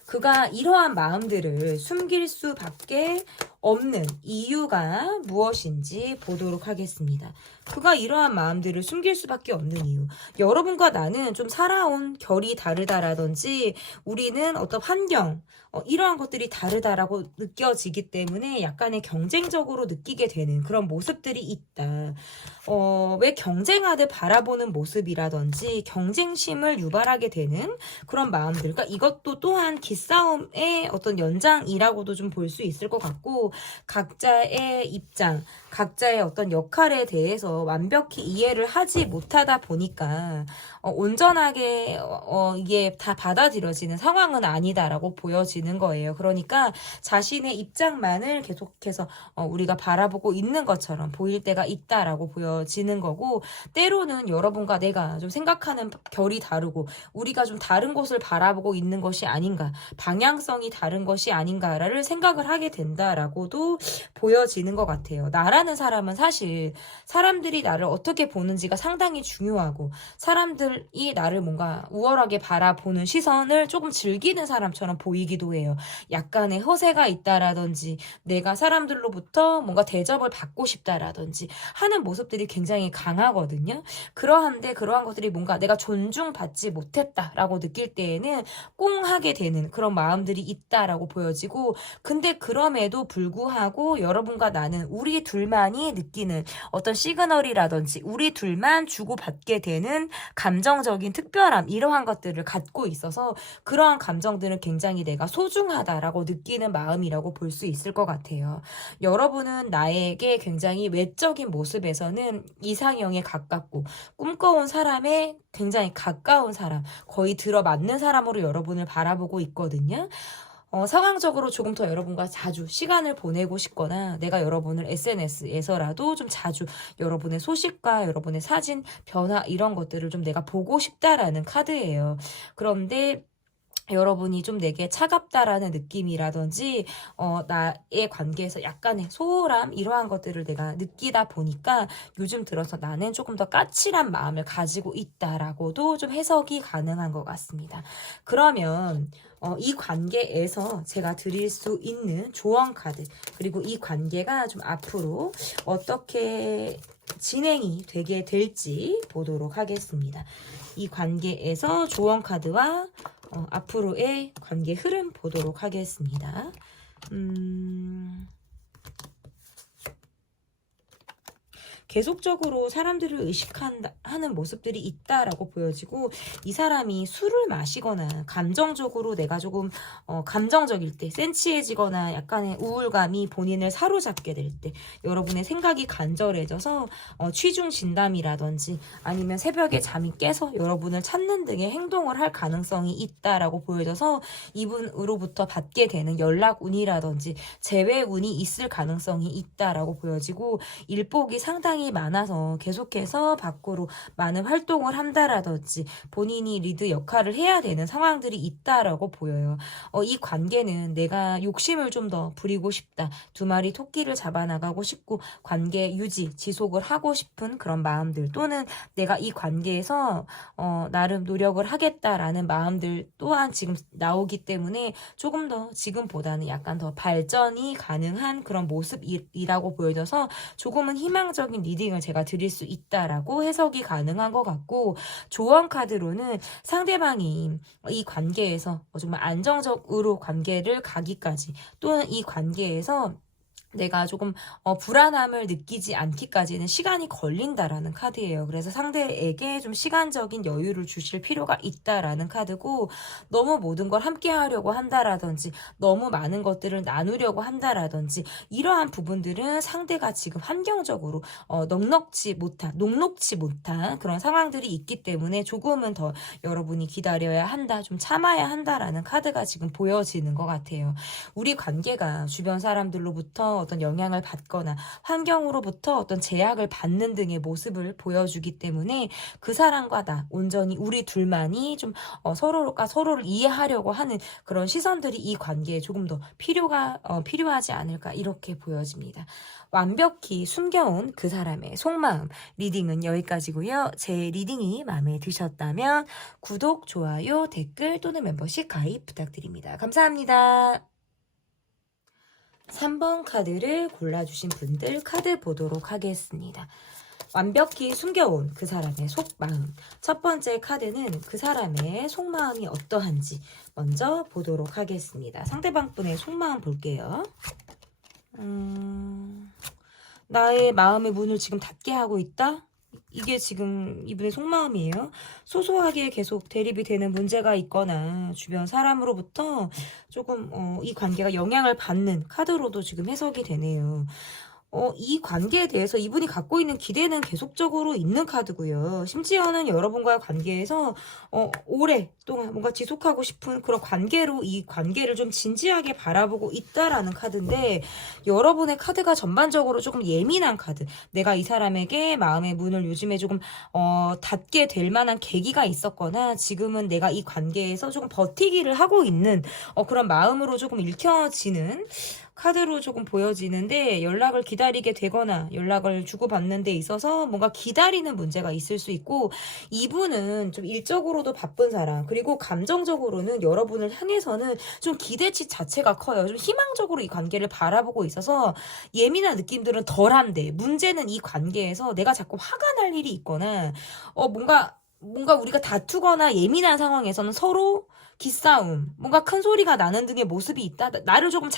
그가 이러한 마음들을 숨길 수밖에 없는 이유가 무엇인지 보도록 하겠습니다. 그가 이러한 마음들을 숨길 수밖에 없는 이유. 여러분과 나는 좀 살아온 결이 다르다라든지 우리는 어떤 환경, 이러한 것들이 다르다라고 느껴지기 때문에 약간의 경쟁적으로 느끼게 되는 그런 모습들이 있다. 왜 경쟁하듯 바라보는 모습이라든지 경쟁심을 유발하게 되는 그런 마음들. 그러니까 이것도 또한 기싸움의 어떤 연장이라고도 좀 볼 수 있을 것 같고, 각자의 입장, 각자의 어떤 역할에 대해서 완벽히 이해를 하지 못하다 보니까 온전하게 이게 다 받아들여지는 상황은 아니다라고 보여지는 거예요. 그러니까 자신의 입장만을 계속해서 우리가 바라보고 있는 것처럼 보일 때가 있다라고 보여지는 거고, 때로는 여러분과 내가 좀 생각하는 결이 다르고 우리가 좀 다른 곳을 바라보고 있는 것이 아닌가, 방향성이 다른 것이 아닌가를 생각을 하게 된다라고도 보여지는 것 같아요. 나라는 사람은 사실 사람들이 나를 어떻게 보는지가 상당히 중요하고, 사람들이 나를 뭔가 우월하게 바라보는 시선을 조금 즐기는 사람처럼 보이기도 해요. 약간의 허세가 있다라든지 내가 사람들로부터 뭔가 대접을 받고 싶다라든지 하는 모습들이 굉장히 강하거든요. 그러한데 그러한 것들이 뭔가 내가 존중받지 못했다라고 느낄 때에는 꽁하게 되는 그런 마음들이 있다라고 보여지고, 근데 그럼에도 불구하고 여러분과 나는 우리 둘만이 느끼는 어떤 시그널이라든지 우리 둘만 주고받게 되는 감정적인 특별함, 이러한 것들을 갖고 있어서 그러한 감정들은 굉장히 내가 소중하다라고 느끼는 마음이라고 볼 수 있을 것 같아요. 여러분은 나에게 굉장히 외적인 모습에서는 이상형에 가깝고 꿈꿔온 사람에 굉장히 가까운 사람, 거의 들어맞는 사람으로 여러분을 바라보고 있거든요. 상황적으로 조금 더 여러분과 자주 시간을 보내고 싶거나 내가 여러분을 SNS에서라도 좀 자주 여러분의 소식과 여러분의 사진, 변화 이런 것들을 좀 내가 보고 싶다라는 카드예요. 그런데 여러분이 좀 내게 차갑다라는 느낌이라든지 나의 관계에서 약간의 소홀함 이러한 것들을 내가 느끼다 보니까 요즘 들어서 나는 조금 더 까칠한 마음을 가지고 있다라고도 좀 해석이 가능한 것 같습니다. 그러면 이 관계에서 제가 드릴 수 있는 조언 카드, 그리고 이 관계가 좀 앞으로 어떻게 진행이 되게 될지 보도록 하겠습니다. 이 관계에서 조언 카드와 앞으로의 관계 흐름 보도록 하겠습니다. 계속적으로 사람들을 의식하는 모습들이 있다라고 보여지고, 이 사람이 술을 마시거나 감정적으로 내가 조금 감정적일 때, 센치해지거나 약간의 우울감이 본인을 사로잡게 될 때, 여러분의 생각이 간절해져서 취중 진담이라든지 아니면 새벽에 잠이 깨서 여러분을 찾는 등의 행동을 할 가능성이 있다라고 보여져서 이분으로부터 받게 되는 연락운이라든지 재회운이 있을 가능성이 있다라고 보여지고, 일복이 상당히 많아서 계속해서 밖으로 많은 활동을 한다라든지 본인이 리드 역할을 해야 되는 상황들이 있다라고 보여요. 이 관계는 내가 욕심을 좀 더 부리고 싶다, 두 마리 토끼를 잡아나가고 싶고 관계 유지, 지속을 하고 싶은 그런 마음들, 또는 내가 이 관계에서 나름 노력을 하겠다라는 마음들 또한 지금 나오기 때문에 조금 더 지금보다는 약간 더 발전이 가능한 그런 모습이라고 보여져서 조금은 희망적인 리딩을 제가 드릴 수 있다라고 해석이 가능한 것 같고, 조언 카드로는 상대방이 이 관계에서 정말 안정적으로 관계를 가기까지, 또는 이 관계에서 내가 조금 불안함을 느끼지 않기까지는 시간이 걸린다라는 카드예요. 그래서 상대에게 좀 시간적인 여유를 주실 필요가 있다라는 카드고, 너무 모든 걸 함께 하려고 한다라든지 너무 많은 것들을 나누려고 한다라든지 이러한 부분들은 상대가 지금 환경적으로 녹록지 못한 그런 상황들이 있기 때문에 조금은 더 여러분이 기다려야 한다, 좀 참아야 한다라는 카드가 지금 보여지는 것 같아요. 우리 관계가 주변 사람들로부터 어떤 영향을 받거나 환경으로부터 어떤 제약을 받는 등의 모습을 보여주기 때문에 그 사람과 나 온전히 우리 둘만이 좀 서로가 서로를 이해하려고 하는 그런 시선들이 이 관계에 조금 더 필요하지 않을까, 이렇게 보여집니다. 완벽히 숨겨온 그 사람의 속마음 리딩은 여기까지고요. 제 리딩이 마음에 드셨다면 구독, 좋아요, 댓글 또는 멤버십 가입 부탁드립니다. 감사합니다. 3번 카드를 골라주신 분들 카드 보도록 하겠습니다. 완벽히 숨겨온 그 사람의 속마음. 첫 번째 카드는 그 사람의 속마음이 어떠한지 먼저 보도록 하겠습니다. 상대방 분의 속마음 볼게요. 나의 마음의 문을 지금 닫게 하고 있다? 이게 지금 이분의 속마음이에요. 소소하게 계속 대립이 되는 문제가 있거나 주변 사람으로부터 조금 이 관계가 영향을 받는 카드로도 지금 해석이 되네요. 이 관계에 대해서 이분이 갖고 있는 기대는 계속적으로 있는 카드고요. 심지어는 여러분과의 관계에서 오랫동안 뭔가 지속하고 싶은 그런 관계로 이 관계를 좀 진지하게 바라보고 있다라는 카드인데, 여러분의 카드가 전반적으로 조금 예민한 카드. 내가 이 사람에게 마음의 문을 요즘에 조금 닫게 될 만한 계기가 있었거나 지금은 내가 이 관계에서 조금 버티기를 하고 있는 그런 마음으로 조금 읽혀지는 카드로 조금 보여지는데, 연락을 기다리게 되거나 연락을 주고받는 데 있어서 뭔가 기다리는 문제가 있을 수 있고, 이분은 좀 일적으로도 바쁜 사람, 그리고 감정적으로는 여러분을 향해서는 좀 기대치 자체가 커요. 좀 희망적으로 이 관계를 바라보고 있어서 예민한 느낌들은 덜한데, 문제는 이 관계에서 내가 자꾸 화가 날 일이 있거나 뭔가 우리가 다투거나 예민한 상황에서는 서로 기싸움, 뭔가 큰 소리가 나는 등의 모습이 있다. 나를 조금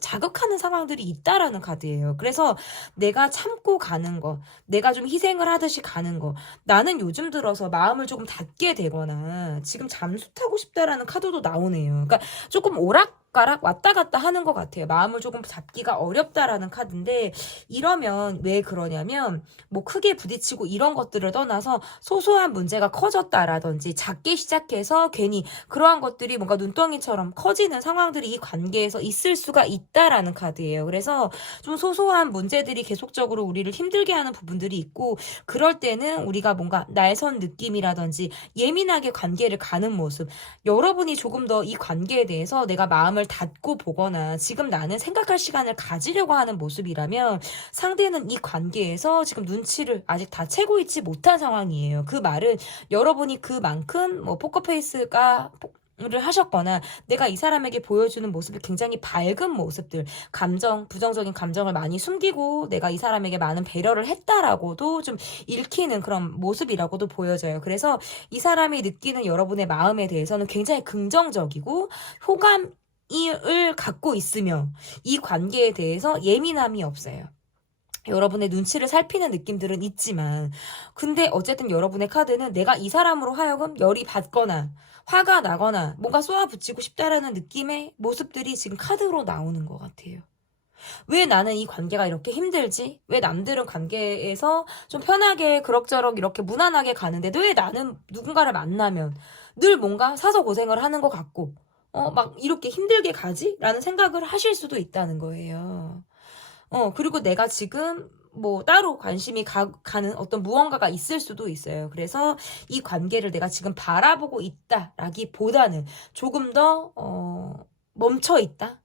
자극하는 상황들이 있다라는 카드예요. 그래서 내가 참고 가는 거, 내가 좀 희생을 하듯이 가는 거, 나는 요즘 들어서 마음을 조금 닫게 되거나 지금 잠수 타고 싶다라는 카드도 나오네요. 그러니까 조금 오락가락 왔다 갔다 하는 것 같아요. 마음을 조금 잡기가 어렵다라는 카드인데, 이러면 왜 그러냐면 뭐 크게 부딪히고 이런 것들을 떠나서 소소한 문제가 커졌다라든지 작게 시작해서 괜히 그러한 것들이 뭔가 눈덩이처럼 커지는 상황들이 이 관계에서 있을 수가 있다라는 카드예요. 그래서 좀 소소한 문제들이 계속적으로 우리를 힘들게 하는 부분들이 있고, 그럴 때는 우리가 뭔가 날선 느낌이라든지 예민하게 관계를 가는 모습, 여러분이 조금 더 이 관계에 대해서 내가 마음을 닫고 보거나 지금 나는 생각할 시간을 가지려고 하는 모습이라면, 상대는 이 관계에서 지금 눈치를 아직 다 채고 있지 못한 상황이에요. 그 말은 여러분이 그만큼 뭐 포커페이스가 를 하셨거나 내가 이 사람에게 보여주는 모습이 굉장히 밝은 모습들, 부정적인 감정을 많이 숨기고 내가 이 사람에게 많은 배려를 했다라고도 좀 읽히는 그런 모습이라고도 보여져요. 그래서 이 사람이 느끼는 여러분의 마음에 대해서는 굉장히 긍정적이고 호감을 갖고 있으며, 이 관계에 대해서 예민함이 없어요. 여러분의 눈치를 살피는 느낌들은 있지만, 근데 어쨌든 여러분의 카드는 내가 이 사람으로 하여금 열이 받거나 화가 나거나 뭔가 쏘아붙이고 싶다라는 느낌의 모습들이 지금 카드로 나오는 것 같아요. 왜 나는 이 관계가 이렇게 힘들지? 왜 남들은 관계에서 좀 편하게 그럭저럭 이렇게 무난하게 가는데 왜 나는 누군가를 만나면 늘 뭔가 사서 고생을 하는 것 같고 막 이렇게 힘들게 가지? 라는 생각을 하실 수도 있다는 거예요. 그리고 내가 지금 뭐 따로 관심이 가는 어떤 무언가가 있을 수도 있어요. 그래서 이 관계를 내가 지금 바라보고 있다라기보다는 조금 더 멈춰 있다.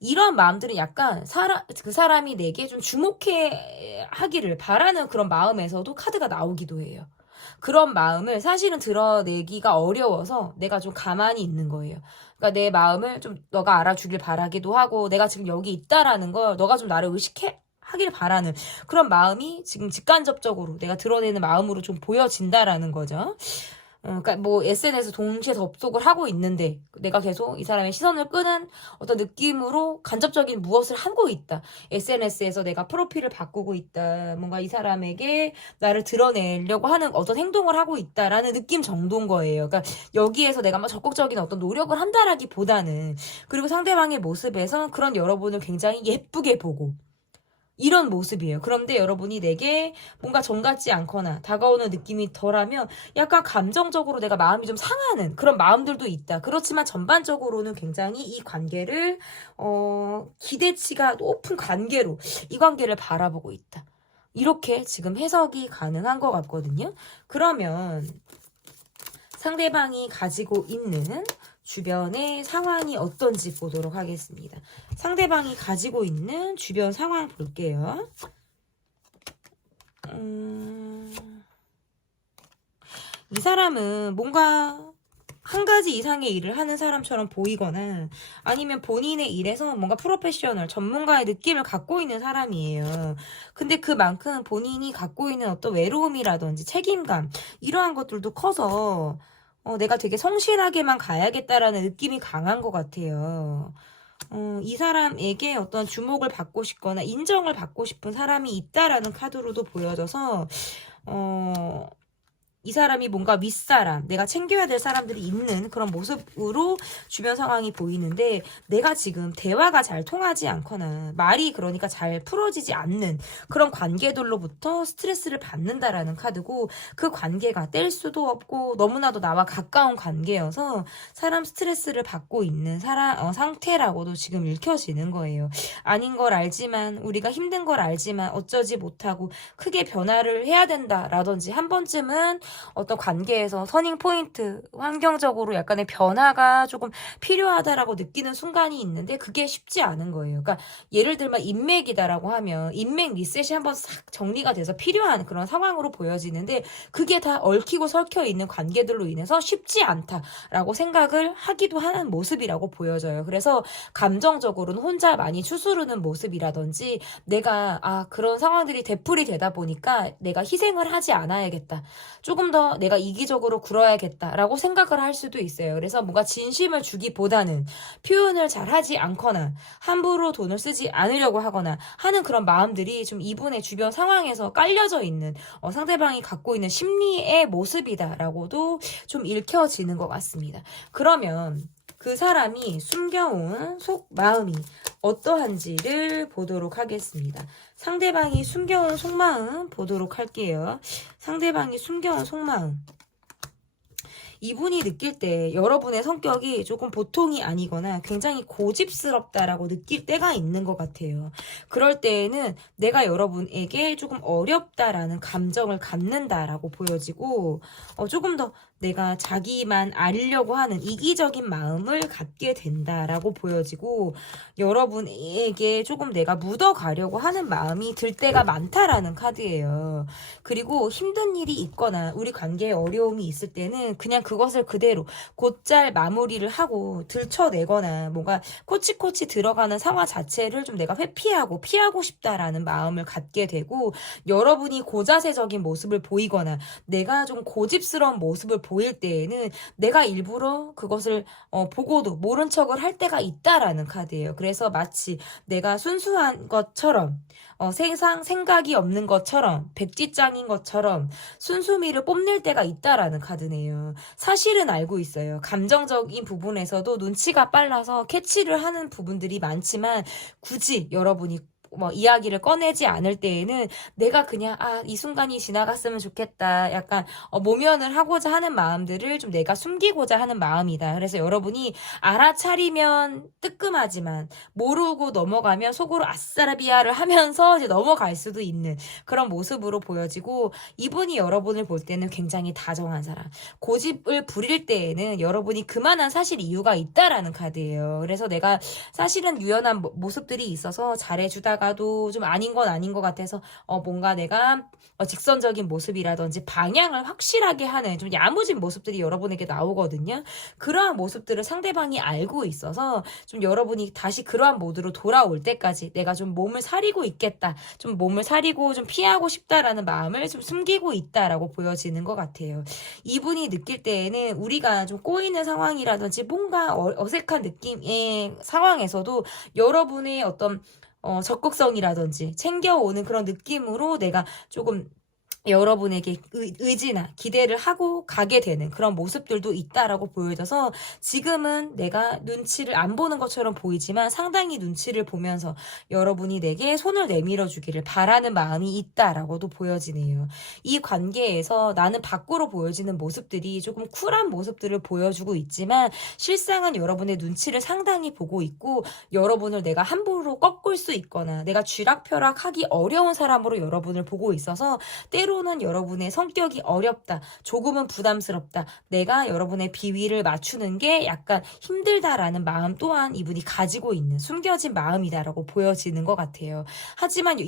이런 마음들은 약간 그 사람이 내게 좀 주목해 하기를 바라는 그런 마음에서도 카드가 나오기도 해요. 그런 마음을 사실은 드러내기가 어려워서 내가 좀 가만히 있는 거예요. 그러니까 내 마음을 좀 너가 알아주길 바라기도 하고, 내가 지금 여기 있다라는 걸 너가 좀 나를 하길 바라는 그런 마음이 지금 직간접적으로 내가 드러내는 마음으로 좀 보여진다라는 거죠. 그러니까 뭐 SNS 동시에 접속을 하고 있는데 내가 계속 이 사람의 시선을 끄는 어떤 느낌으로 간접적인 무엇을 하고 있다. SNS에서 내가 프로필을 바꾸고 있다. 뭔가 이 사람에게 나를 드러내려고 하는 어떤 행동을 하고 있다라는 느낌 정도인 거예요. 그러니까 여기에서 내가 막 적극적인 어떤 노력을 한다라기보다는, 그리고 상대방의 모습에서 그런 여러분을 굉장히 예쁘게 보고 이런 모습이에요. 그런데 여러분이 내게 뭔가 정 같지 않거나 다가오는 느낌이 덜하면 약간 감정적으로 내가 마음이 좀 상하는 그런 마음들도 있다. 그렇지만 전반적으로는 굉장히 이 관계를 기대치가 높은 관계로 이 관계를 바라보고 있다. 이렇게 지금 해석이 가능한 것 같거든요. 그러면 상대방이 가지고 있는 주변의 상황이 어떤지 보도록 하겠습니다. 상대방이 가지고 있는 주변 상황 볼게요. 이 사람은 뭔가 한 가지 이상의 일을 하는 사람처럼 보이거나 아니면 본인의 일에서 뭔가 프로페셔널, 전문가의 느낌을 갖고 있는 사람이에요. 근데 그만큼 본인이 갖고 있는 어떤 외로움이라든지 책임감, 이러한 것들도 커서 내가 되게 성실하게만 가야겠다라는 느낌이 강한 것 같아요. 이 사람에게 어떤 주목을 받고 싶거나 인정을 받고 싶은 사람이 있다라는 카드로도 보여져서 이 사람이 뭔가 윗사람, 내가 챙겨야 될 사람들이 있는 그런 모습으로 주변 상황이 보이는데, 내가 지금 대화가 잘 통하지 않거나 말이 그러니까 잘 풀어지지 않는 그런 관계들로부터 스트레스를 받는다라는 카드고, 그 관계가 뗄 수도 없고 너무나도 나와 가까운 관계여서 사람 스트레스를 받고 있는 상태라고도 지금 읽혀지는 거예요. 아닌 걸 알지만, 우리가 힘든 걸 알지만 어쩌지 못하고 크게 변화를 해야 된다라든지 한 번쯤은 어떤 관계에서 터닝 포인트, 환경적으로 약간의 변화가 조금 필요하다라고 느끼는 순간이 있는데 그게 쉽지 않은 거예요. 그러니까 예를 들면 인맥이다라고 하면 인맥 리셋이 한번 싹 정리가 돼서 필요한 그런 상황으로 보여지는데, 그게 다 얽히고 설켜 있는 관계들로 인해서 쉽지 않다라고 생각을 하기도 하는 모습이라고 보여져요. 그래서 감정적으로는 혼자 많이 추스르는 모습이라든지, 내가 그런 상황들이 되풀이 되다 보니까 내가 희생을 하지 않아야겠다, 조금 더 내가 이기적으로 굴어야겠다라고 생각을 할 수도 있어요. 그래서 뭔가 진심을 주기보다는 표현을 잘 하지 않거나 함부로 돈을 쓰지 않으려고 하거나 하는 그런 마음들이 좀 이분의 주변 상황에서 깔려져 있는 상대방이 갖고 있는 심리의 모습이다라고도 좀 읽혀지는 것 같습니다. 그러면 그 사람이 숨겨온 속마음이 어떠한지를 보도록 하겠습니다. 상대방이 숨겨온 속마음 보도록 할게요. 상대방이 숨겨온 속마음. 이분이 느낄 때 여러분의 성격이 조금 보통이 아니거나 굉장히 고집스럽다라고 느낄 때가 있는 것 같아요. 그럴 때에는 내가 여러분에게 조금 어렵다라는 감정을 갖는다라고 보여지고, 조금 더 내가 자기만 알려고 하는 이기적인 마음을 갖게 된다라고 보여지고, 여러분에게 조금 내가 묻어가려고 하는 마음이 들 때가 많다라는 카드예요. 그리고 힘든 일이 있거나 우리 관계에 어려움이 있을 때는 그냥 그것을 그대로 곧잘 마무리를 하고 들춰내거나 뭔가 코치코치 들어가는 상황 자체를 좀 내가 회피하고 피하고 싶다라는 마음을 갖게 되고, 여러분이 고자세적인 모습을 보이거나 내가 좀 고집스러운 모습을 보일 때에는 내가 일부러 그것을 보고도 모른 척을 할 때가 있다라는 카드예요. 그래서 마치 내가 순수한 것처럼 세상 생각이 없는 것처럼 백지장인 것처럼 순수미를 뽐낼 때가 있다라는 카드네요. 사실은 알고 있어요. 감정적인 부분에서도 눈치가 빨라서 캐치를 하는 부분들이 많지만 굳이 여러분이 이야기를 꺼내지 않을 때에는 내가 그냥 이 순간이 지나갔으면 좋겠다, 약간 모면을 하고자 하는 마음들을 좀 내가 숨기고자 하는 마음이다. 그래서 여러분이 알아차리면 뜨끔하지만 모르고 넘어가면 속으로 아싸라비아를 하면서 이제 넘어갈 수도 있는 그런 모습으로 보여지고, 이분이 여러분을 볼 때는 굉장히 다정한 사람, 고집을 부릴 때에는 여러분이 그만한 사실 이유가 있다라는 카드예요. 그래서 내가 사실은 유연한 모습들이 있어서 잘해주다가 있다가도 좀 아닌 건 아닌 것 같아서 뭔가 내가 직선적인 모습이라든지 방향을 확실하게 하는 좀 야무진 모습들이 여러분에게 나오거든요. 그러한 모습들을 상대방이 알고 있어서 좀 여러분이 다시 그러한 모드로 돌아올 때까지 내가 좀 몸을 사리고 있겠다, 좀 몸을 사리고 좀 피하고 싶다라는 마음을 좀 숨기고 있다라고 보여지는 것 같아요. 이분이 느낄 때에는 우리가 좀 꼬이는 상황이라든지 뭔가 어색한 느낌의 상황에서도 여러분의 어떤 적극성이라든지 챙겨오는 그런 느낌으로 내가 조금 여러분에게 의지나 기대를 하고 가게 되는 그런 모습들도 있다라고 보여져서 지금은 내가 눈치를 안 보는 것처럼 보이지만 상당히 눈치를 보면서 여러분이 내게 손을 내밀어 주기를 바라는 마음이 있다라고도 보여지네요. 이 관계에서 나는 밖으로 보여지는 모습들이 조금 쿨한 모습들을 보여주고 있지만 실상은 여러분의 눈치를 상당히 보고 있고 여러분을 내가 함부로 꺾을 수 있거나 내가 쥐락펴락하기 어려운 사람으로 여러분을 보고 있어서 때로는 여러분의 성격이 어렵다, 조금은 부담스럽다, 내가 여러분의 비위를 맞추는 게 약간 힘들다라는 마음 또한 이분이 가지고 있는 숨겨진 마음이다라고 보여지는 것 같아요. 하지만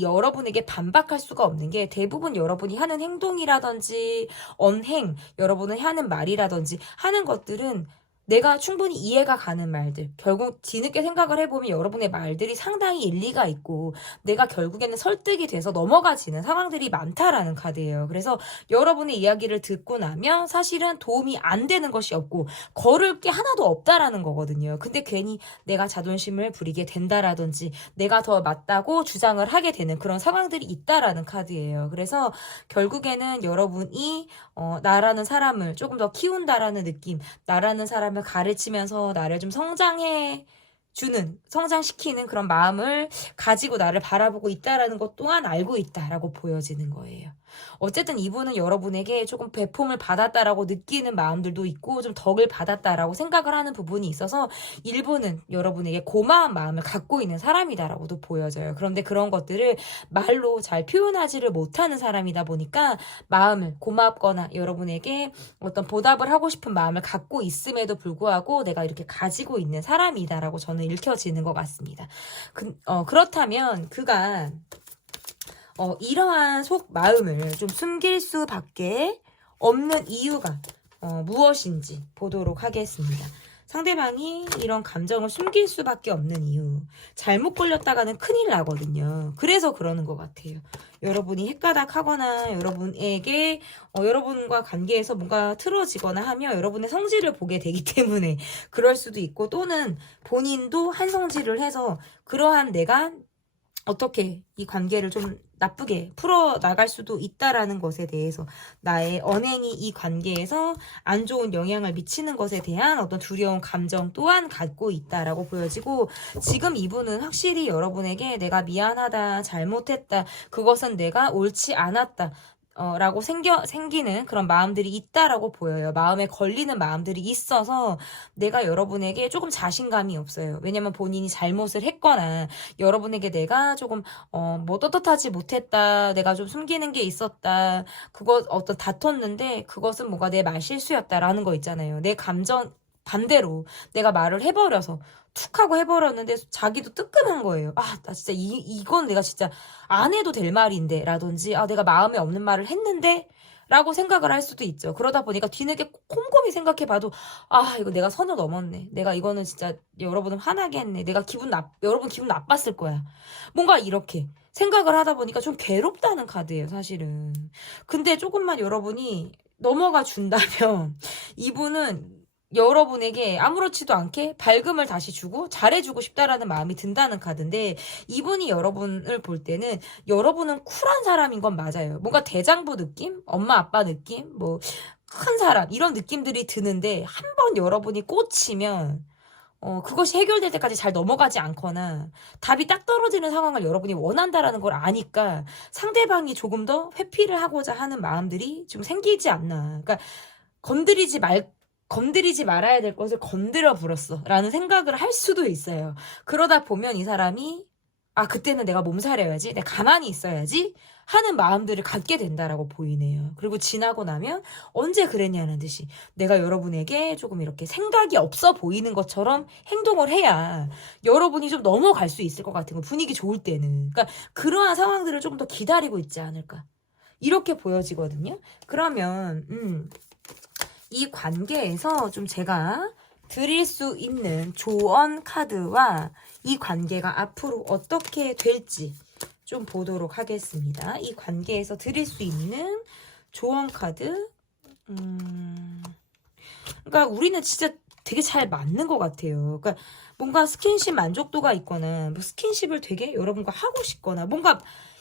여러분에게 반박할 수가 없는 게 대부분 여러분이 하는 행동이라든지 언행, 여러분이 하는 말이라든지 하는 것들은 내가 충분히 이해가 가는 말들, 결국 뒤늦게 생각을 해보면 여러분의 말들이 상당히 일리가 있고 내가 결국에는 설득이 돼서 넘어가지는 상황들이 많다라는 카드예요. 그래서 여러분의 이야기를 듣고 나면 사실은 도움이 안 되는 것이 없고 걸을 게 하나도 없다라는 거거든요. 근데 괜히 내가 자존심을 부리게 된다라든지 내가 더 맞다고 주장을 하게 되는 그런 상황들이 있다라는 카드예요. 그래서 결국에는 여러분이 나라는 사람을 조금 더 키운다라는 느낌, 나라는 사람을 가르치면서 나를 좀 성장시키는 그런 마음을 가지고 나를 바라보고 있다라는 것 또한 알고 있다라고 보여지는 거예요. 어쨌든 이분은 여러분에게 조금 배품을 받았다라고 느끼는 마음들도 있고 좀 덕을 받았다라고 생각을 하는 부분이 있어서 일부는 여러분에게 고마운 마음을 갖고 있는 사람이다라고도 보여져요. 그런데 그런 것들을 말로 잘 표현하지를 못하는 사람이다 보니까 마음을 고맙거나 여러분에게 어떤 보답을 하고 싶은 마음을 갖고 있음에도 불구하고 내가 이렇게 가지고 있는 사람이다라고 저는 읽혀지는 것 같습니다. 그렇다면 그가 이러한 속 마음을 좀 숨길 수밖에 없는 이유가 무엇인지 보도록 하겠습니다. 상대방이 이런 감정을 숨길 수밖에 없는 이유. 잘못 걸렸다가는 큰일 나거든요. 그래서 그러는 것 같아요. 여러분이 헷가닥하거나 여러분에게 여러분과 관계에서 뭔가 틀어지거나 하면 여러분의 성질을 보게 되기 때문에 그럴 수도 있고 또는 본인도 한 성질을 해서 그러한 내가 어떻게 이 관계를 좀 나쁘게 풀어나갈 수도 있다라는 것에 대해서 나의 언행이 이 관계에서 안 좋은 영향을 미치는 것에 대한 어떤 두려운 감정 또한 갖고 있다라고 보여지고 지금 이분은 확실히 여러분에게 내가 미안하다, 잘못했다, 그것은 내가 옳지 않았다 라고 생기는 그런 마음들이 있다라고 보여요. 마음에 걸리는 마음들이 있어서 내가 여러분에게 조금 자신감이 없어요. 왜냐면 본인이 잘못을 했거나 여러분에게 내가 조금 뭐 떳떳하지 못했다, 내가 좀 숨기는 게 있었다, 그것 어떤 다퉜는데 그것은 뭔가 내 말실수였다라는 거 있잖아요. 내 감정 반대로 내가 말을 해버려서 툭 하고 해버렸는데 자기도 뜨끔한 거예요. 나 진짜 이건 내가 진짜 안 해도 될 말인데 라든지 내가 마음에 없는 말을 했는데 라고 생각을 할 수도 있죠. 그러다 보니까 뒤늦게 곰곰이 생각해봐도 이거 내가 선을 넘었네. 내가 이거는 진짜 여러분을 화나게 했네. 여러분 기분 나빴을 거야. 뭔가 이렇게 생각을 하다 보니까 좀 괴롭다는 카드예요, 사실은. 근데 조금만 여러분이 넘어가 준다면 이분은 여러분에게 아무렇지도 않게 밝음을 다시 주고 잘해주고 싶다라는 마음이 든다는 카드인데 이분이 여러분을 볼 때는 여러분은 쿨한 사람인 건 맞아요. 뭔가 대장부 느낌? 엄마 아빠 느낌? 뭐 큰 사람 이런 느낌들이 드는데 한 번 여러분이 꽂히면 그것이 해결될 때까지 잘 넘어가지 않거나 답이 딱 떨어지는 상황을 여러분이 원한다라는 걸 아니까 상대방이 조금 더 회피를 하고자 하는 마음들이 좀 생기지 않나. 그러니까 건드리지 말아야 될 것을 건드려 불었어 라는 생각을 할 수도 있어요. 그러다 보면 이 사람이 그때는 내가 몸살이어야지, 내가 가만히 있어야지 하는 마음들을 갖게 된다라고 보이네요. 그리고 지나고 나면 언제 그랬냐는 듯이 내가 여러분에게 조금 이렇게 생각이 없어 보이는 것처럼 행동을 해야 여러분이 좀 넘어갈 수 있을 것 같은 거, 분위기 좋을 때는. 그러니까 그러한 상황들을 조금 더 기다리고 있지 않을까, 이렇게 보여지거든요. 그러면 이 관계에서 좀 제가 드릴 수 있는 조언 카드와 이 관계가 앞으로 어떻게 될지 좀 보도록 하겠습니다. 이 관계에서 드릴 수 있는 조언 카드. 그러니까 우리는 진짜 되게 잘 맞는 것 같아요. 그러니까 뭔가 스킨십 만족도가 있거나, 뭐 스킨십을 되게 여러분과 하고 싶거나, 뭔가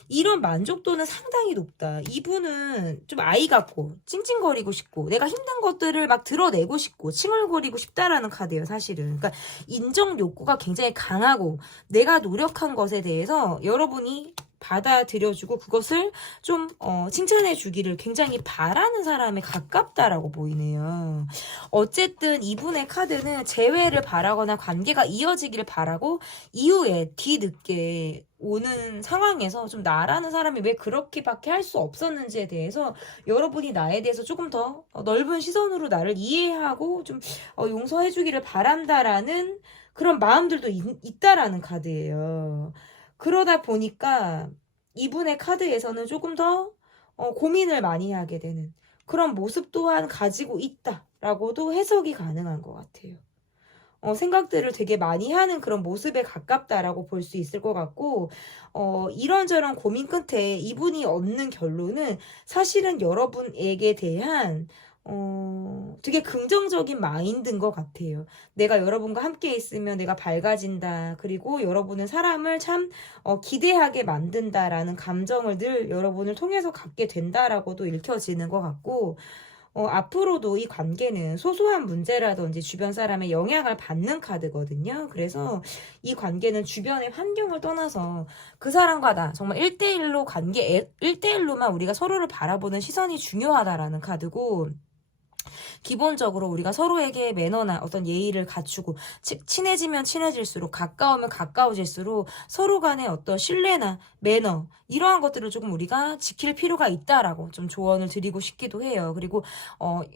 이런 만족도는 상당히 높다. 이분은 좀 아이 같고 찡찡거리고 싶고 내가 힘든 것들을 막 드러내고 싶고 칭얼거리고 싶다라는 카드예요, 사실은. 그러니까 인정 욕구가 굉장히 강하고 내가 노력한 것에 대해서 여러분이 받아들여주고 그것을 좀 칭찬해 주기를 굉장히 바라는 사람에 가깝다라고 보이네요. 어쨌든 이분의 카드는 재회를 바라거나 관계가 이어지기를 바라고 이후에 뒤늦게 오는 상황에서 좀 나라는 사람이 왜 그렇게밖에 할 수 없었는지에 대해서 여러분이 나에 대해서 조금 더 넓은 시선으로 나를 이해하고 좀 용서해 주기를 바란다라는 그런 마음들도 있다라는 카드예요. 그러다 보니까 이분의 카드에서는 조금 더 고민을 많이 하게 되는 그런 모습 또한 가지고 있다라고도 해석이 가능한 것 같아요. 생각들을 되게 많이 하는 그런 모습에 가깝다라고 볼 수 있을 것 같고, 이런저런 고민 끝에 이분이 얻는 결론은 사실은 여러분에게 대한 되게 긍정적인 마인드인 것 같아요. 내가 여러분과 함께 있으면 내가 밝아진다. 그리고 여러분은 사람을 참 기대하게 만든다라는 감정을 늘 여러분을 통해서 갖게 된다라고도 읽혀지는 것 같고, 앞으로도 이 관계는 소소한 문제라든지 주변 사람의 영향을 받는 카드거든요. 그래서 이 관계는 주변의 환경을 떠나서 그 사람과 나 정말 1대1로 관계, 1대1로만 우리가 서로를 바라보는 시선이 중요하다라는 카드고, 기본적으로 우리가 서로에게 매너나 어떤 예의를 갖추고 친해지면 친해질수록 가까우면 가까워질수록 서로 간의 어떤 신뢰나 매너 이러한 것들을 조금 우리가 지킬 필요가 있다라고 좀 조언을 드리고 싶기도 해요. 그리고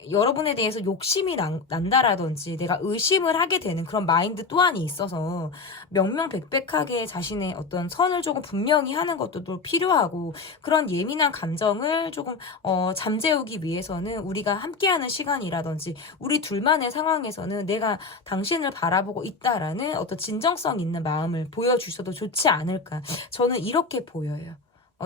여러분에 대해서 욕심이 난다라든지 내가 의심을 하게 되는 그런 마인드 또한이 있어서 명명백백하게 자신의 어떤 선을 조금 분명히 하는 것도 또 필요하고, 그런 예민한 감정을 조금 잠재우기 위해서는 우리가 함께하는 시간이라든지 우리 둘만의 상황에서는 내가 당신을 바라보고 있다라는 어떤 진정성 있는 마음을 보여주셔도 좋지 않을까, 저는 이렇게 보여요.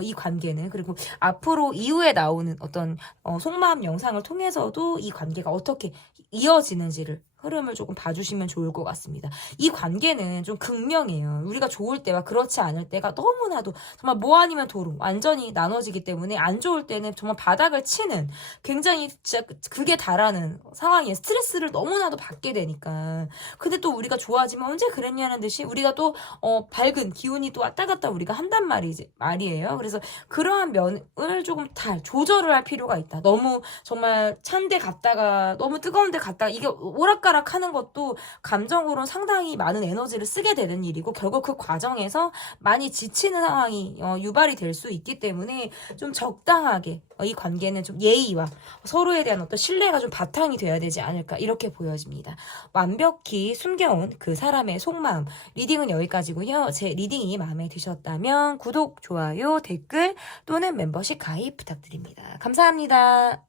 이 관계는. 그리고 앞으로 이후에 나오는 어떤 속마음 영상을 통해서도 이 관계가 어떻게 이어지는지를 흐름을 조금 봐주시면 좋을 것 같습니다. 이 관계는 좀 극명해요. 우리가 좋을 때와 그렇지 않을 때가 너무나도 정말 뭐 아니면 도로 완전히 나눠지기 때문에 안 좋을 때는 정말 바닥을 치는 굉장히 진짜 극에 달하는 상황이에요. 스트레스를 너무나도 받게 되니까. 근데 또 우리가 좋아지면 언제 그랬냐는 듯이 우리가 또 밝은 기운이 또 왔다 갔다 우리가 한단 말이에요. 그래서 그러한 면을 조금 조절을 할 필요가 있다. 너무 정말 찬 데 갔다가 너무 뜨거운 데 갔다가 이게 오락가락 하는 것도 감정으로는 상당히 많은 에너지를 쓰게 되는 일이고, 결국 그 과정에서 많이 지치는 상황이 유발이 될 수 있기 때문에 좀 적당하게 이 관계는 좀 예의와 서로에 대한 어떤 신뢰가 좀 바탕이 돼야 되지 않을까, 이렇게 보여집니다. 완벽히 숨겨온 그 사람의 속마음 리딩은 여기까지고요. 제 리딩이 마음에 드셨다면 구독, 좋아요, 댓글 또는 멤버십 가입 부탁드립니다. 감사합니다.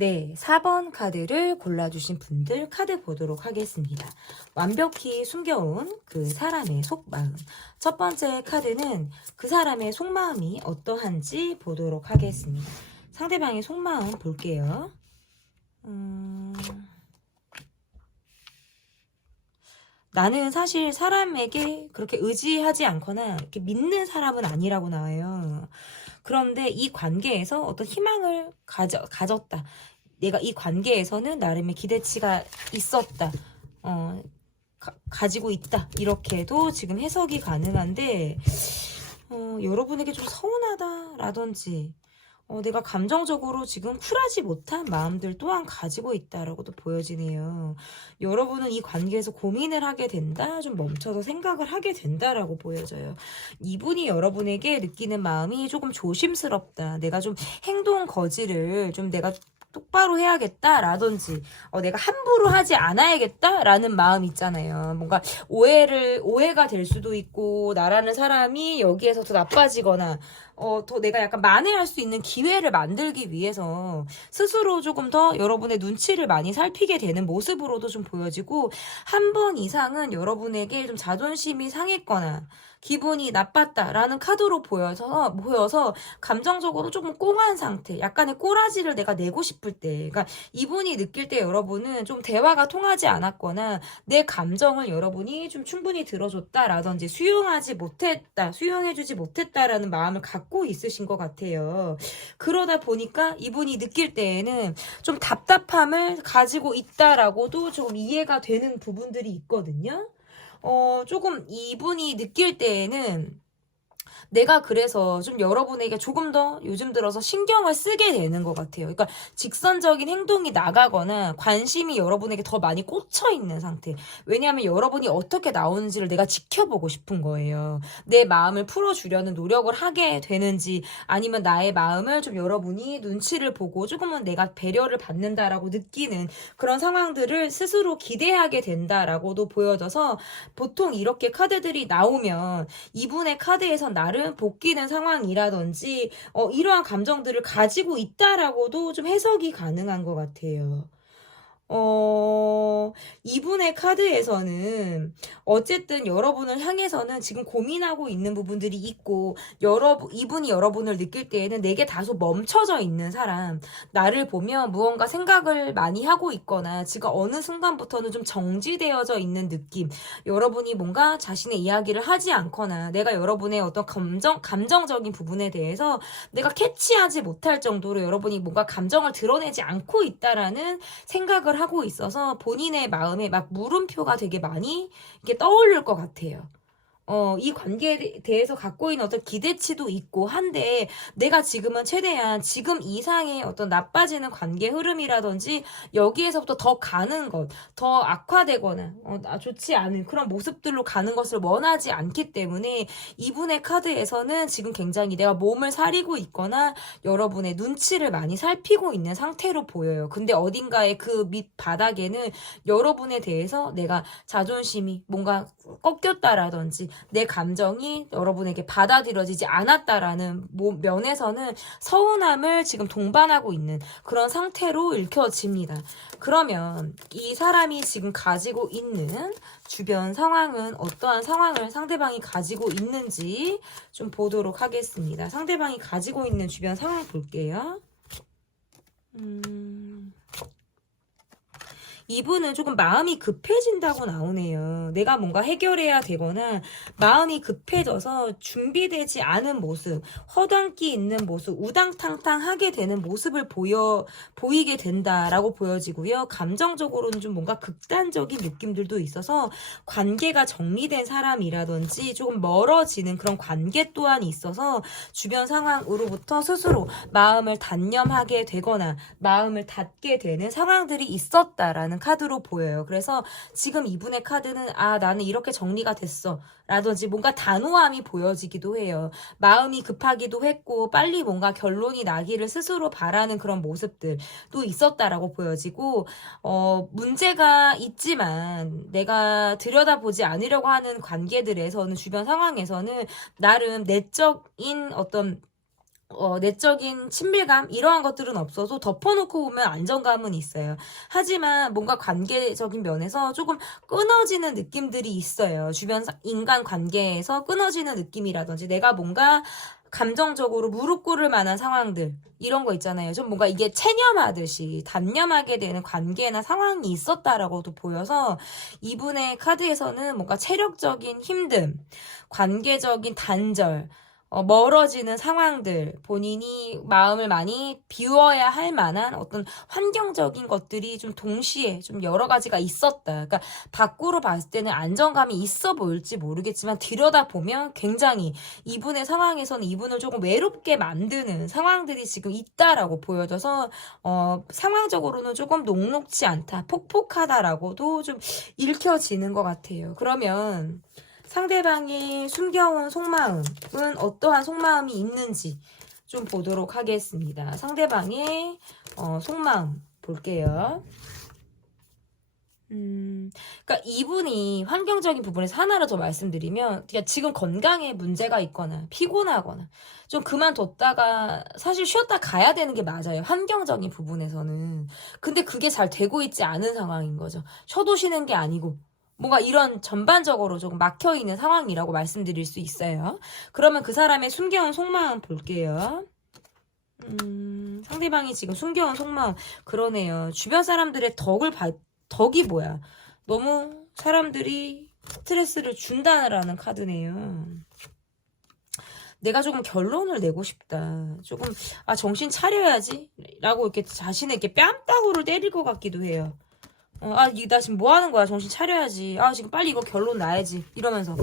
네, 4번 카드를 골라주신 분들 카드 보도록 하겠습니다. 완벽히 숨겨온 그 사람의 속마음. 첫 번째 카드는 그 사람의 속마음이 어떠한지 보도록 하겠습니다. 상대방의 속마음 볼게요. 나는 사실 사람에게 그렇게 의지하지 않거나 이렇게 믿는 사람은 아니라고 나와요. 그런데 이 관계에서 어떤 희망을 가졌다. 내가 이 관계에서는 나름의 기대치가 있었다. 가지고 있다. 이렇게도 지금 해석이 가능한데, 여러분에게 좀 서운하다라든지, 내가 감정적으로 지금 쿨하지 못한 마음들 또한 가지고 있다라고도 보여지네요. 여러분은 이 관계에서 고민을 하게 된다, 좀 멈춰서 생각을 하게 된다라고 보여져요. 이분이 여러분에게 느끼는 마음이 조금 조심스럽다. 내가 좀 행동 거지를 좀 내가 똑바로 해야겠다라든지 내가 함부로 하지 않아야겠다라는 마음 있잖아요. 뭔가 오해가 될 수도 있고 나라는 사람이 여기에서 더 나빠지거나 더 내가 약간 만회할 수 있는 기회를 만들기 위해서 스스로 조금 더 여러분의 눈치를 많이 살피게 되는 모습으로도 좀 보여지고, 한 번 이상은 여러분에게 좀 자존심이 상했거나 기분이 나빴다라는 카드로 보여서 감정적으로 조금 꽁한 상태, 약간의 꼬라지를 내가 내고 싶을 때, 그러니까 이분이 느낄 때 여러분은 좀 대화가 통하지 않았거나 내 감정을 여러분이 좀 충분히 들어줬다라든지 수용해주지 못했다라는 마음을 갖고 있으신 것 같아요. 그러다 보니까 이분이 느낄 때에는 좀 답답함을 가지고 있다라고도 좀 이해가 되는 부분들이 있거든요. 조금 이분이 느낄 때에는 내가 그래서 좀 여러분에게 조금 더 요즘 들어서 신경을 쓰게 되는 것 같아요. 그러니까 직선적인 행동이 나가거나 관심이 여러분에게 더 많이 꽂혀 있는 상태. 왜냐하면 여러분이 어떻게 나오는지를 내가 지켜보고 싶은 거예요. 내 마음을 풀어주려는 노력을 하게 되는지, 아니면 나의 마음을 좀 여러분이 눈치를 보고 조금은 내가 배려를 받는다라고 느끼는 그런 상황들을 스스로 기대하게 된다라고도 보여져서, 보통 이렇게 카드들이 나오면 이분의 카드에서 나를 복귀는 상황이라든지 이러한 감정들을 가지고 있다라고도 좀 해석이 가능한 것 같아요. 이분의 카드에서는 어쨌든 여러분을 향해서는 지금 고민하고 있는 부분들이 있고, 이분이 여러분을 느낄 때에는 내게 다소 멈춰져 있는 사람, 나를 보면 무언가 생각을 많이 하고 있거나 지금 어느 순간부터는 좀 정지되어져 있는 느낌, 여러분이 뭔가 자신의 이야기를 하지 않거나 내가 여러분의 어떤 감정적인 부분에 대해서 내가 캐치하지 못할 정도로 여러분이 뭔가 감정을 드러내지 않고 있다라는 생각을 하고 있어서 본인의 마음에 막 물음표가 되게 많이 이렇게 떠오를 것 같아요. 이 관계에 대해서 갖고 있는 어떤 기대치도 있고 한데, 내가 지금은 최대한 지금 이상의 어떤 나빠지는 관계 흐름이라든지 여기에서부터 더 가는 것, 더 악화되거나 좋지 않은 그런 모습들로 가는 것을 원하지 않기 때문에 이분의 카드에서는 지금 굉장히 내가 몸을 사리고 있거나 여러분의 눈치를 많이 살피고 있는 상태로 보여요. 근데 어딘가에 그 밑바닥에는 여러분에 대해서 내가 자존심이 뭔가 꺾였다라든지 내 감정이 여러분에게 받아들여지지 않았다라는 면에서는 서운함을 지금 동반하고 있는 그런 상태로 읽혀집니다. 그러면 이 사람이 지금 가지고 있는 주변 상황은 어떠한 상황을 상대방이 가지고 있는지 좀 보도록 하겠습니다. 상대방이 가지고 있는 주변 상황 볼게요. 이분은 조금 마음이 급해진다고 나오네요. 내가 뭔가 해결해야 되거나 마음이 급해져서 준비되지 않은 모습, 허당기 있는 모습, 우당탕탕하게 되는 모습을 보이게 된다라고 보여지고요. 감정적으로는 좀 뭔가 극단적인 느낌들도 있어서 관계가 정리된 사람이라든지 조금 멀어지는 그런 관계 또한 있어서 주변 상황으로부터 스스로 마음을 단념하게 되거나 마음을 닫게 되는 상황들이 있었다라는 카드로 보여요. 그래서 지금 이분의 카드는 나는 이렇게 정리가 됐어 라든지 뭔가 단호함이 보여지기도 해요. 마음이 급하기도 했고 빨리 뭔가 결론이 나기를 스스로 바라는 그런 모습들도 있었다라고 보여지고, 문제가 있지만 내가 들여다보지 않으려고 하는 관계들에서는, 주변 상황에서는 나름 내적인 어떤 내적인 친밀감 이러한 것들은 없어도 덮어놓고 보면 안정감은 있어요. 하지만 뭔가 관계적인 면에서 조금 끊어지는 느낌들이 있어요. 주변 인간 관계에서 끊어지는 느낌이라든지 내가 뭔가 감정적으로 무릎 꿇을 만한 상황들 이런 거 있잖아요. 좀 뭔가 이게 체념하듯이 단념하게 되는 관계나 상황이 있었다라고도 보여서 이분의 카드에서는 뭔가 체력적인 힘듦, 관계적인 단절, 멀어지는 상황들, 본인이 마음을 많이 비워야 할 만한 어떤 환경적인 것들이 좀 동시에 좀 여러 가지가 있었다. 그러니까 밖으로 봤을 때는 안정감이 있어 보일지 모르겠지만 들여다보면 굉장히 이분의 상황에서는 이분을 조금 외롭게 만드는 상황들이 지금 있다라고 보여져서 상황적으로는 조금 녹록지 않다, 폭폭하다라고도 좀 읽혀지는 것 같아요. 그러면 상대방이 숨겨온 속마음은 어떠한 속마음이 있는지 좀 보도록 하겠습니다. 상대방의 속마음 볼게요. 그러니까 이분이 환경적인 부분에서 하나를 더 말씀드리면, 그러니까 지금 건강에 문제가 있거나 피곤하거나 좀 그만뒀다가 사실 쉬었다 가야 되는 게 맞아요. 환경적인 부분에서는. 근데 그게 잘 되고 있지 않은 상황인 거죠. 쉬어도 쉬는 게 아니고 뭔가 이런 전반적으로 조금 막혀있는 상황이라고 말씀드릴 수 있어요. 그러면 그 사람의 숨겨온 속마음 볼게요. 상대방이 지금 숨겨온 속마음, 그러네요. 주변 사람들의 덕이 뭐야? 너무 사람들이 스트레스를 준다라는 카드네요. 내가 조금 결론을 내고 싶다. 조금 정신 차려야지 라고 이렇게 자신에게 뺨따구를 때릴 것 같기도 해요. 나 지금 뭐 하는 거야? 정신 차려야지. 지금 빨리 이거 결론 나야지. 이러면서.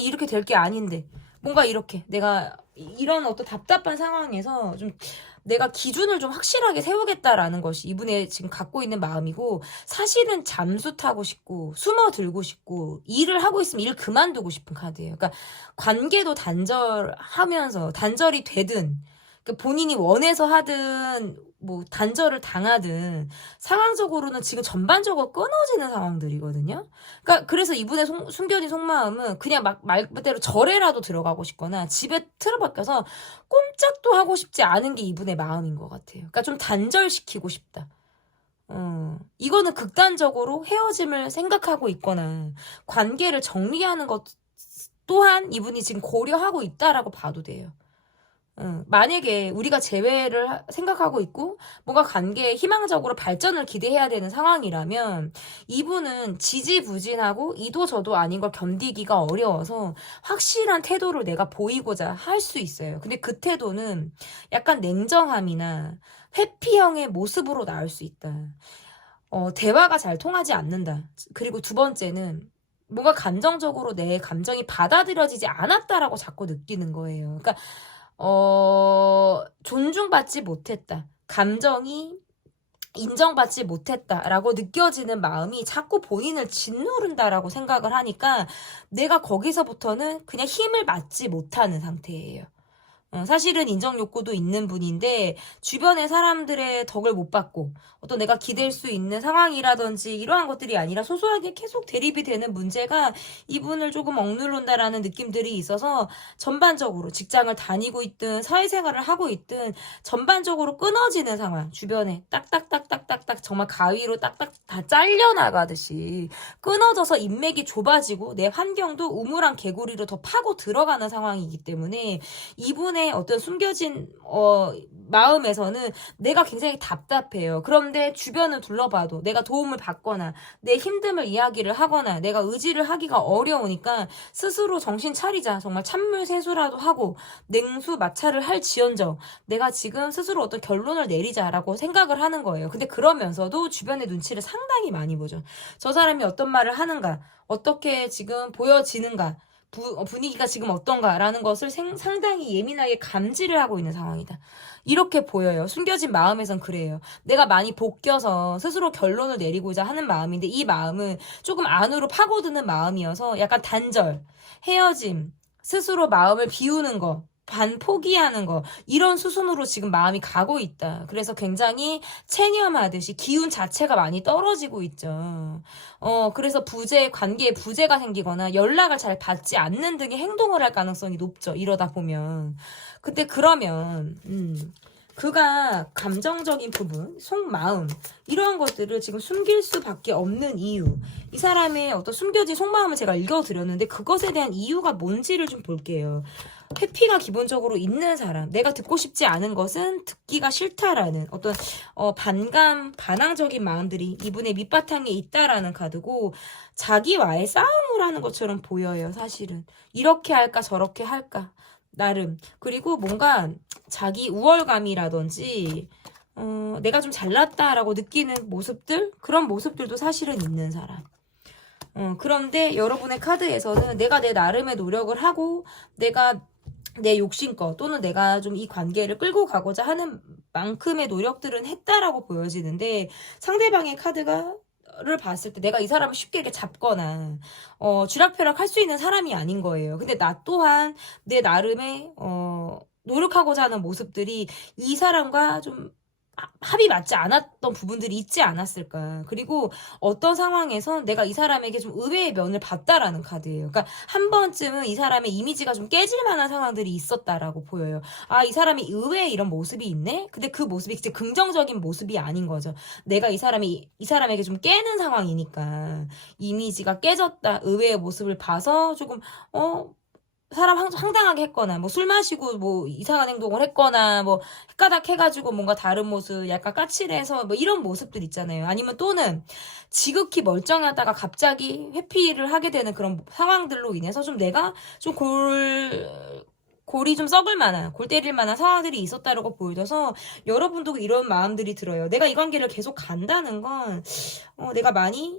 이렇게 될 게 아닌데. 뭔가 이렇게 내가 이런 어떤 답답한 상황에서 좀 내가 기준을 좀 확실하게 세우겠다라는 것이 이분의 지금 갖고 있는 마음이고, 사실은 잠수 타고 싶고 숨어들고 싶고 일을 하고 있으면 일 그만두고 싶은 카드예요. 그러니까 관계도 단절이 되든, 그러니까 본인이 원해서 하든 뭐 단절을 당하든 상황적으로는 지금 전반적으로 끊어지는 상황들이거든요. 그러니까 그래서 이분의 숨겨진 속마음은 그냥 말 그대로 절에라도 들어가고 싶거나 집에 틀어박혀서 꼼짝도 하고 싶지 않은 게 이분의 마음인 것 같아요. 그러니까 좀 단절시키고 싶다. 이거는 극단적으로 헤어짐을 생각하고 있거나 관계를 정리하는 것 또한 이분이 지금 고려하고 있다라고 봐도 돼요. 만약에 우리가 재회를 생각하고 있고 뭔가 관계에 희망적으로 발전을 기대해야 되는 상황이라면 이분은 지지부진하고 이도저도 아닌 걸 견디기가 어려워서 확실한 태도를 내가 보이고자 할 수 있어요. 근데 그 태도는 약간 냉정함이나 회피형의 모습으로 나올 수 있다. 대화가 잘 통하지 않는다. 그리고 두 번째는 뭔가 감정적으로 내 감정이 받아들여지지 않았다라고 자꾸 느끼는 거예요. 그러니까 존중받지 못했다. 감정이 인정받지 못했다라고 느껴지는 마음이 자꾸 본인을 짓누른다라고 생각을 하니까 내가 거기서부터는 그냥 힘을 받지 못하는 상태예요. 사실은 인정 욕구도 있는 분인데 주변의 사람들의 덕을 못 받고 어떤 내가 기댈 수 있는 상황이라든지 이러한 것들이 아니라 소소하게 계속 대립이 되는 문제가 이분을 조금 억누른다라는 느낌들이 있어서 전반적으로 직장을 다니고 있든 사회생활을 하고 있든 전반적으로 끊어지는 상황, 주변에 딱딱딱딱딱딱 정말 가위로 딱딱 다 잘려나가듯이 끊어져서 인맥이 좁아지고 내 환경도 우물한 개구리로 더 파고 들어가는 상황이기 때문에 이분의 어떤 숨겨진 마음에서는 내가 굉장히 답답해요. 그런데 주변을 둘러봐도 내가 도움을 받거나 내 힘듦을 이야기를 하거나 내가 의지를 하기가 어려우니까 스스로 정신 차리자. 정말 찬물 세수라도 하고 냉수 마찰을 할지언정 내가 지금 스스로 어떤 결론을 내리자라고 생각을 하는 거예요. 근데 그러면서도 주변의 눈치를 상당히 많이 보죠. 저 사람이 어떤 말을 하는가, 어떻게 지금 보여지는가, 분위기가 지금 어떤가라는 것을 상당히 예민하게 감지를 하고 있는 상황이다. 이렇게 보여요. 숨겨진 마음에선 그래요. 내가 많이 볶여서 스스로 결론을 내리고자 하는 마음인데 이 마음은 조금 안으로 파고드는 마음이어서 약간 단절, 헤어짐, 스스로 마음을 비우는 거, 포기하는 거, 이런 수순으로 지금 마음이 가고 있다. 그래서 굉장히 체념하듯이 기운 자체가 많이 떨어지고 있죠. 그래서 관계에 부재가 생기거나 연락을 잘 받지 않는 등의 행동을 할 가능성이 높죠. 이러다 보면. 근데 그러면, 그가 감정적인 부분, 속마음, 이러한 것들을 지금 숨길 수밖에 없는 이유. 이 사람의 어떤 숨겨진 속마음을 제가 읽어드렸는데 그것에 대한 이유가 뭔지를 좀 볼게요. 회피가 기본적으로 있는 사람, 내가 듣고 싶지 않은 것은 듣기가 싫다라는 어떤 반항적인 마음들이 이분의 밑바탕에 있다라는 카드고, 자기와의 싸움을 하는 것처럼 보여요. 사실은 이렇게 할까 저렇게 할까, 나름. 그리고 뭔가 자기 우월감이라든지 내가 좀 잘났다라고 느끼는 모습들, 그런 모습들도 사실은 있는 사람. 그런데 여러분의 카드에서는 내가 내 나름의 노력을 하고 내가 내 욕심껏 또는 내가 좀 이 관계를 끌고 가고자 하는 만큼의 노력들은 했다라고 보여지는데, 상대방의 카드를 봤을 때 내가 이 사람을 쉽게 이렇게 잡거나 쥐락펴락 할 수 있는 사람이 아닌 거예요. 근데 나 또한 내 나름의 노력하고자 하는 모습들이 이 사람과 좀 합이 맞지 않았던 부분들이 있지 않았을까. 그리고 어떤 상황에서 내가 이 사람에게 좀 의외의 면을 봤다라는 카드예요. 그러니까 한 번쯤은 이 사람의 이미지가 좀 깨질 만한 상황들이 있었다라고 보여요. 아, 이 사람이 의외의 이런 모습이 있네? 근데 그 모습이 진짜 긍정적인 모습이 아닌 거죠. 내가 이 사람에게 좀 깨는 상황이니까 이미지가 깨졌다, 의외의 모습을 봐서 조금 사람 황당하게 했거나, 뭐 술 마시고 뭐 이상한 행동을 했거나, 뭐 헷가닥 해가지고 뭔가 다른 모습, 약간 까칠해서 뭐 이런 모습들 있잖아요. 아니면 또는 지극히 멀쩡하다가 갑자기 회피를 하게 되는 그런 상황들로 인해서 좀 내가 좀 골이 좀 썩을 만한, 골 때릴 만한 상황들이 있었다라고 보여져서 여러분도 이런 마음들이 들어요. 내가 이 관계를 계속 간다는 건 내가 많이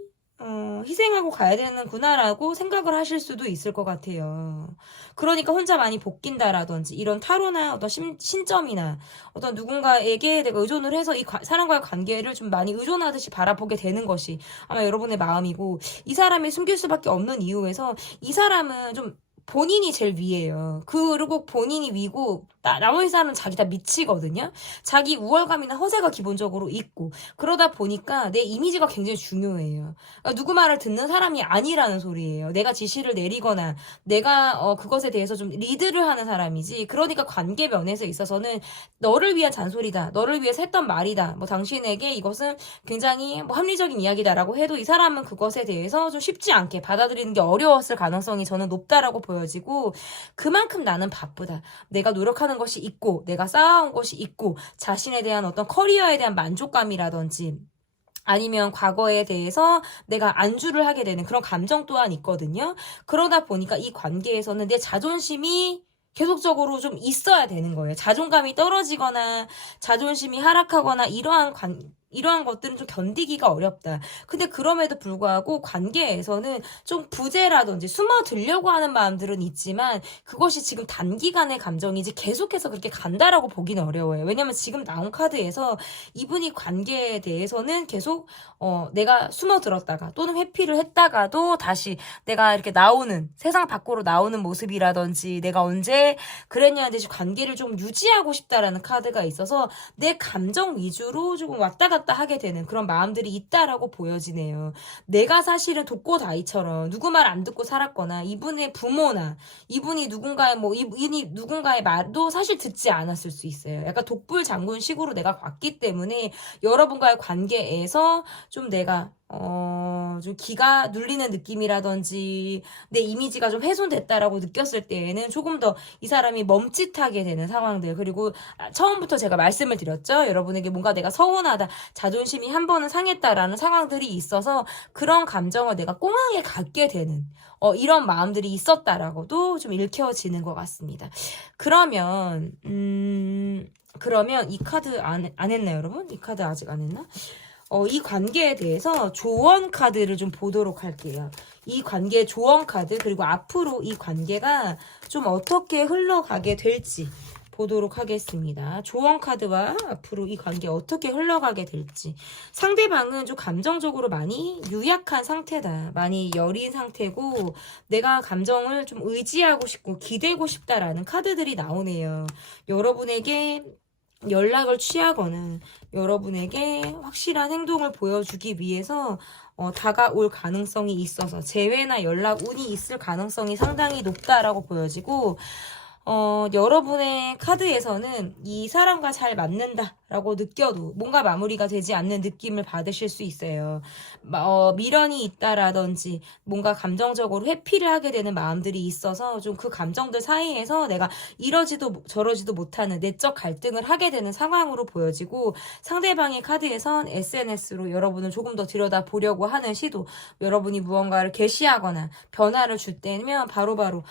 희생하고 가야 되는구나라고 생각을 하실 수도 있을 것 같아요. 그러니까 혼자 많이 볶인다라든지 이런 타로나 어떤 신점이나 어떤 누군가에게 내가 의존을 해서 이 사람과의 관계를 좀 많이 의존하듯이 바라보게 되는 것이 아마 여러분의 마음이고, 이 사람이 숨길 수밖에 없는 이유에서 이 사람은 좀 본인이 제일 위예요. 그리고 본인이 위고 나머지 사람은 자기 다 미치거든요. 자기 우월감이나 허세가 기본적으로 있고, 그러다 보니까 내 이미지가 굉장히 중요해요. 그러니까 누구 말을 듣는 사람이 아니라는 소리예요. 내가 지시를 내리거나 내가 그것에 대해서 좀 리드를 하는 사람이지. 그러니까 관계 면에서 있어서는 너를 위한 잔소리다, 너를 위해서 했던 말이다, 뭐 당신에게 이것은 굉장히 뭐 합리적인 이야기다라고 해도 이 사람은 그것에 대해서 좀 쉽지 않게 받아들이는 게 어려웠을 가능성이 저는 높다라고 보여지고, 그만큼 나는 바쁘다, 내가 노력하는 것이 있고 내가 쌓아온 것이 있고 자신에 대한 어떤 커리어에 대한 만족감이라든지 아니면 과거에 대해서 내가 안주를 하게 되는 그런 감정 또한 있거든요. 그러다 보니까 이 관계에서는 내 자존심이 계속적으로 좀 있어야 되는 거예요. 자존감이 떨어지거나 자존심이 하락하거나 이러한 것들은 좀 견디기가 어렵다. 근데 그럼에도 불구하고 관계에서는 좀 부재라든지 숨어들려고 하는 마음들은 있지만 그것이 지금 단기간의 감정이지 계속해서 그렇게 간다라고 보기는 어려워요. 왜냐면 지금 나온 카드에서 이분이 관계에 대해서는 계속 내가 숨어들었다가 또는 회피를 했다가도 다시 내가 이렇게 세상 밖으로 나오는 모습이라든지 내가 언제 그랬냐는 듯이 관계를 좀 유지하고 싶다라는 카드가 있어서 내 감정 위주로 조금 왔다 갔다 하게 되는 그런 마음들이 있다라고 보여지네요. 내가 사실은 독고다이처럼 누구 말 안 듣고 살았거나 이분의 부모나 이분이 누군가의 말도 사실 듣지 않았을 수 있어요. 약간 독불장군식으로 내가 왔기 때문에 여러분과의 관계에서 좀 내가 좀 기가 눌리는 느낌이라든지 내 이미지가 좀 훼손됐다라고 느꼈을 때에는 조금 더 이 사람이 멈칫하게 되는 상황들, 그리고 처음부터 제가 말씀을 드렸죠. 여러분에게 뭔가 내가 서운하다, 자존심이 한 번은 상했다라는 상황들이 있어서 그런 감정을 내가 꽁하게 갖게 되는 이런 마음들이 있었다라고도 좀 읽혀지는 것 같습니다. 그러면 이 카드 안 했나요, 여러분? 이 카드 아직 안 했나? 이 관계에 대해서 조언 카드를 좀 보도록 할게요. 이 관계의 조언 카드, 그리고 앞으로 이 관계가 좀 어떻게 흘러가게 될지 보도록 하겠습니다. 조언 카드와 앞으로 이 관계 어떻게 흘러가게 될지. 상대방은 좀 감정적으로 많이 유약한 상태다, 많이 여린 상태고 내가 감정을 좀 의지하고 싶고 기대고 싶다라는 카드들이 나오네요. 여러분에게 연락을 취하거나 여러분에게 확실한 행동을 보여주기 위해서 다가올 가능성이 있어서 재회나 연락 운이 있을 가능성이 상당히 높다라고 보여지고, 여러분의 카드에서는 이 사람과 잘 맞는다 라고 느껴도 뭔가 마무리가 되지 않는 느낌을 받으실 수 있어요. 미련이 있다라든지 뭔가 감정적으로 회피를 하게 되는 마음들이 있어서 좀 그 감정들 사이에서 내가 이러지도 저러지도 못하는 내적 갈등을 하게 되는 상황으로 보여지고, 상대방의 카드에선 SNS로 여러분을 조금 더 들여다보려고 하는 시도, 여러분이 무언가를 게시하거나 변화를 줄 때면 바로바로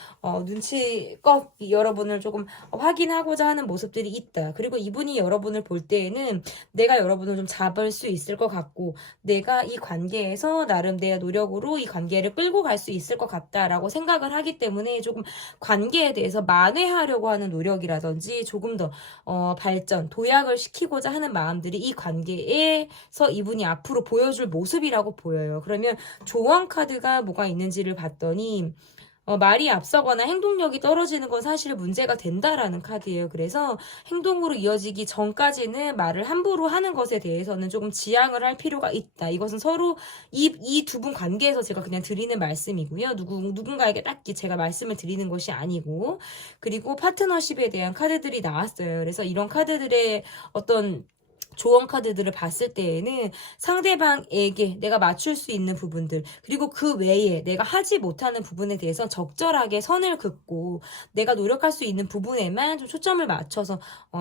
눈치껏 여러분을 조금 확인하고자 하는 모습들이 있다. 그리고 이분이 여러분을 볼 때에는 내가 여러분을 좀 잡을 수 있을 것 같고, 내가 이 관계에서 나름 내 노력으로 이 관계를 끌고 갈 수 있을 것 같다라고 생각을 하기 때문에 조금 관계에 대해서 만회하려고 하는 노력이라든지 조금 더 발전, 도약을 시키고자 하는 마음들이 이 관계에서 이분이 앞으로 보여줄 모습이라고 보여요. 그러면 조언 카드가 뭐가 있는지를 봤더니 말이 앞서거나 행동력이 떨어지는 건 사실 문제가 된다라는 카드예요. 그래서 행동으로 이어지기 전까지는 말을 함부로 하는 것에 대해서는 조금 지양을 할 필요가 있다. 이것은 서로 이 두 분 관계에서 제가 그냥 드리는 말씀이고요. 누군가에게 딱히 제가 말씀을 드리는 것이 아니고, 그리고 파트너십에 대한 카드들이 나왔어요. 그래서 이런 카드들의 어떤 조언 카드들을 봤을 때에는 상대방에게 내가 맞출 수 있는 부분들, 그리고 그 외에 내가 하지 못하는 부분에 대해서 적절하게 선을 긋고 내가 노력할 수 있는 부분에만 좀 초점을 맞춰서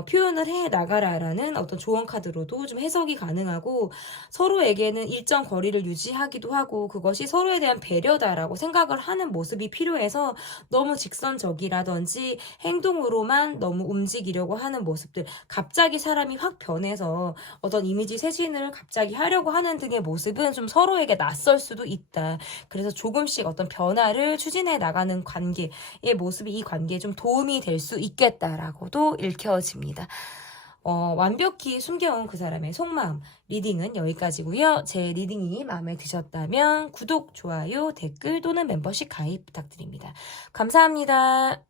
표현을 해 나가라라는 어떤 조언 카드로도 좀 해석이 가능하고, 서로에게는 일정 거리를 유지하기도 하고 그것이 서로에 대한 배려다라고 생각을 하는 모습이 필요해서 너무 직선적이라든지 행동으로만 너무 움직이려고 하는 모습들, 갑자기 사람이 확 변해서 어떤 이미지 쇄신을 갑자기 하려고 하는 등의 모습은 좀 서로에게 낯설 수도 있다. 그래서 조금씩 어떤 변화를 추진해 나가는 관계의 모습이 이 관계에 좀 도움이 될 수 있겠다라고도 읽혀집니다. 완벽히 숨겨온 그 사람의 속마음 리딩은 여기까지고요. 제 리딩이 마음에 드셨다면 구독, 좋아요, 댓글 또는 멤버십 가입 부탁드립니다. 감사합니다.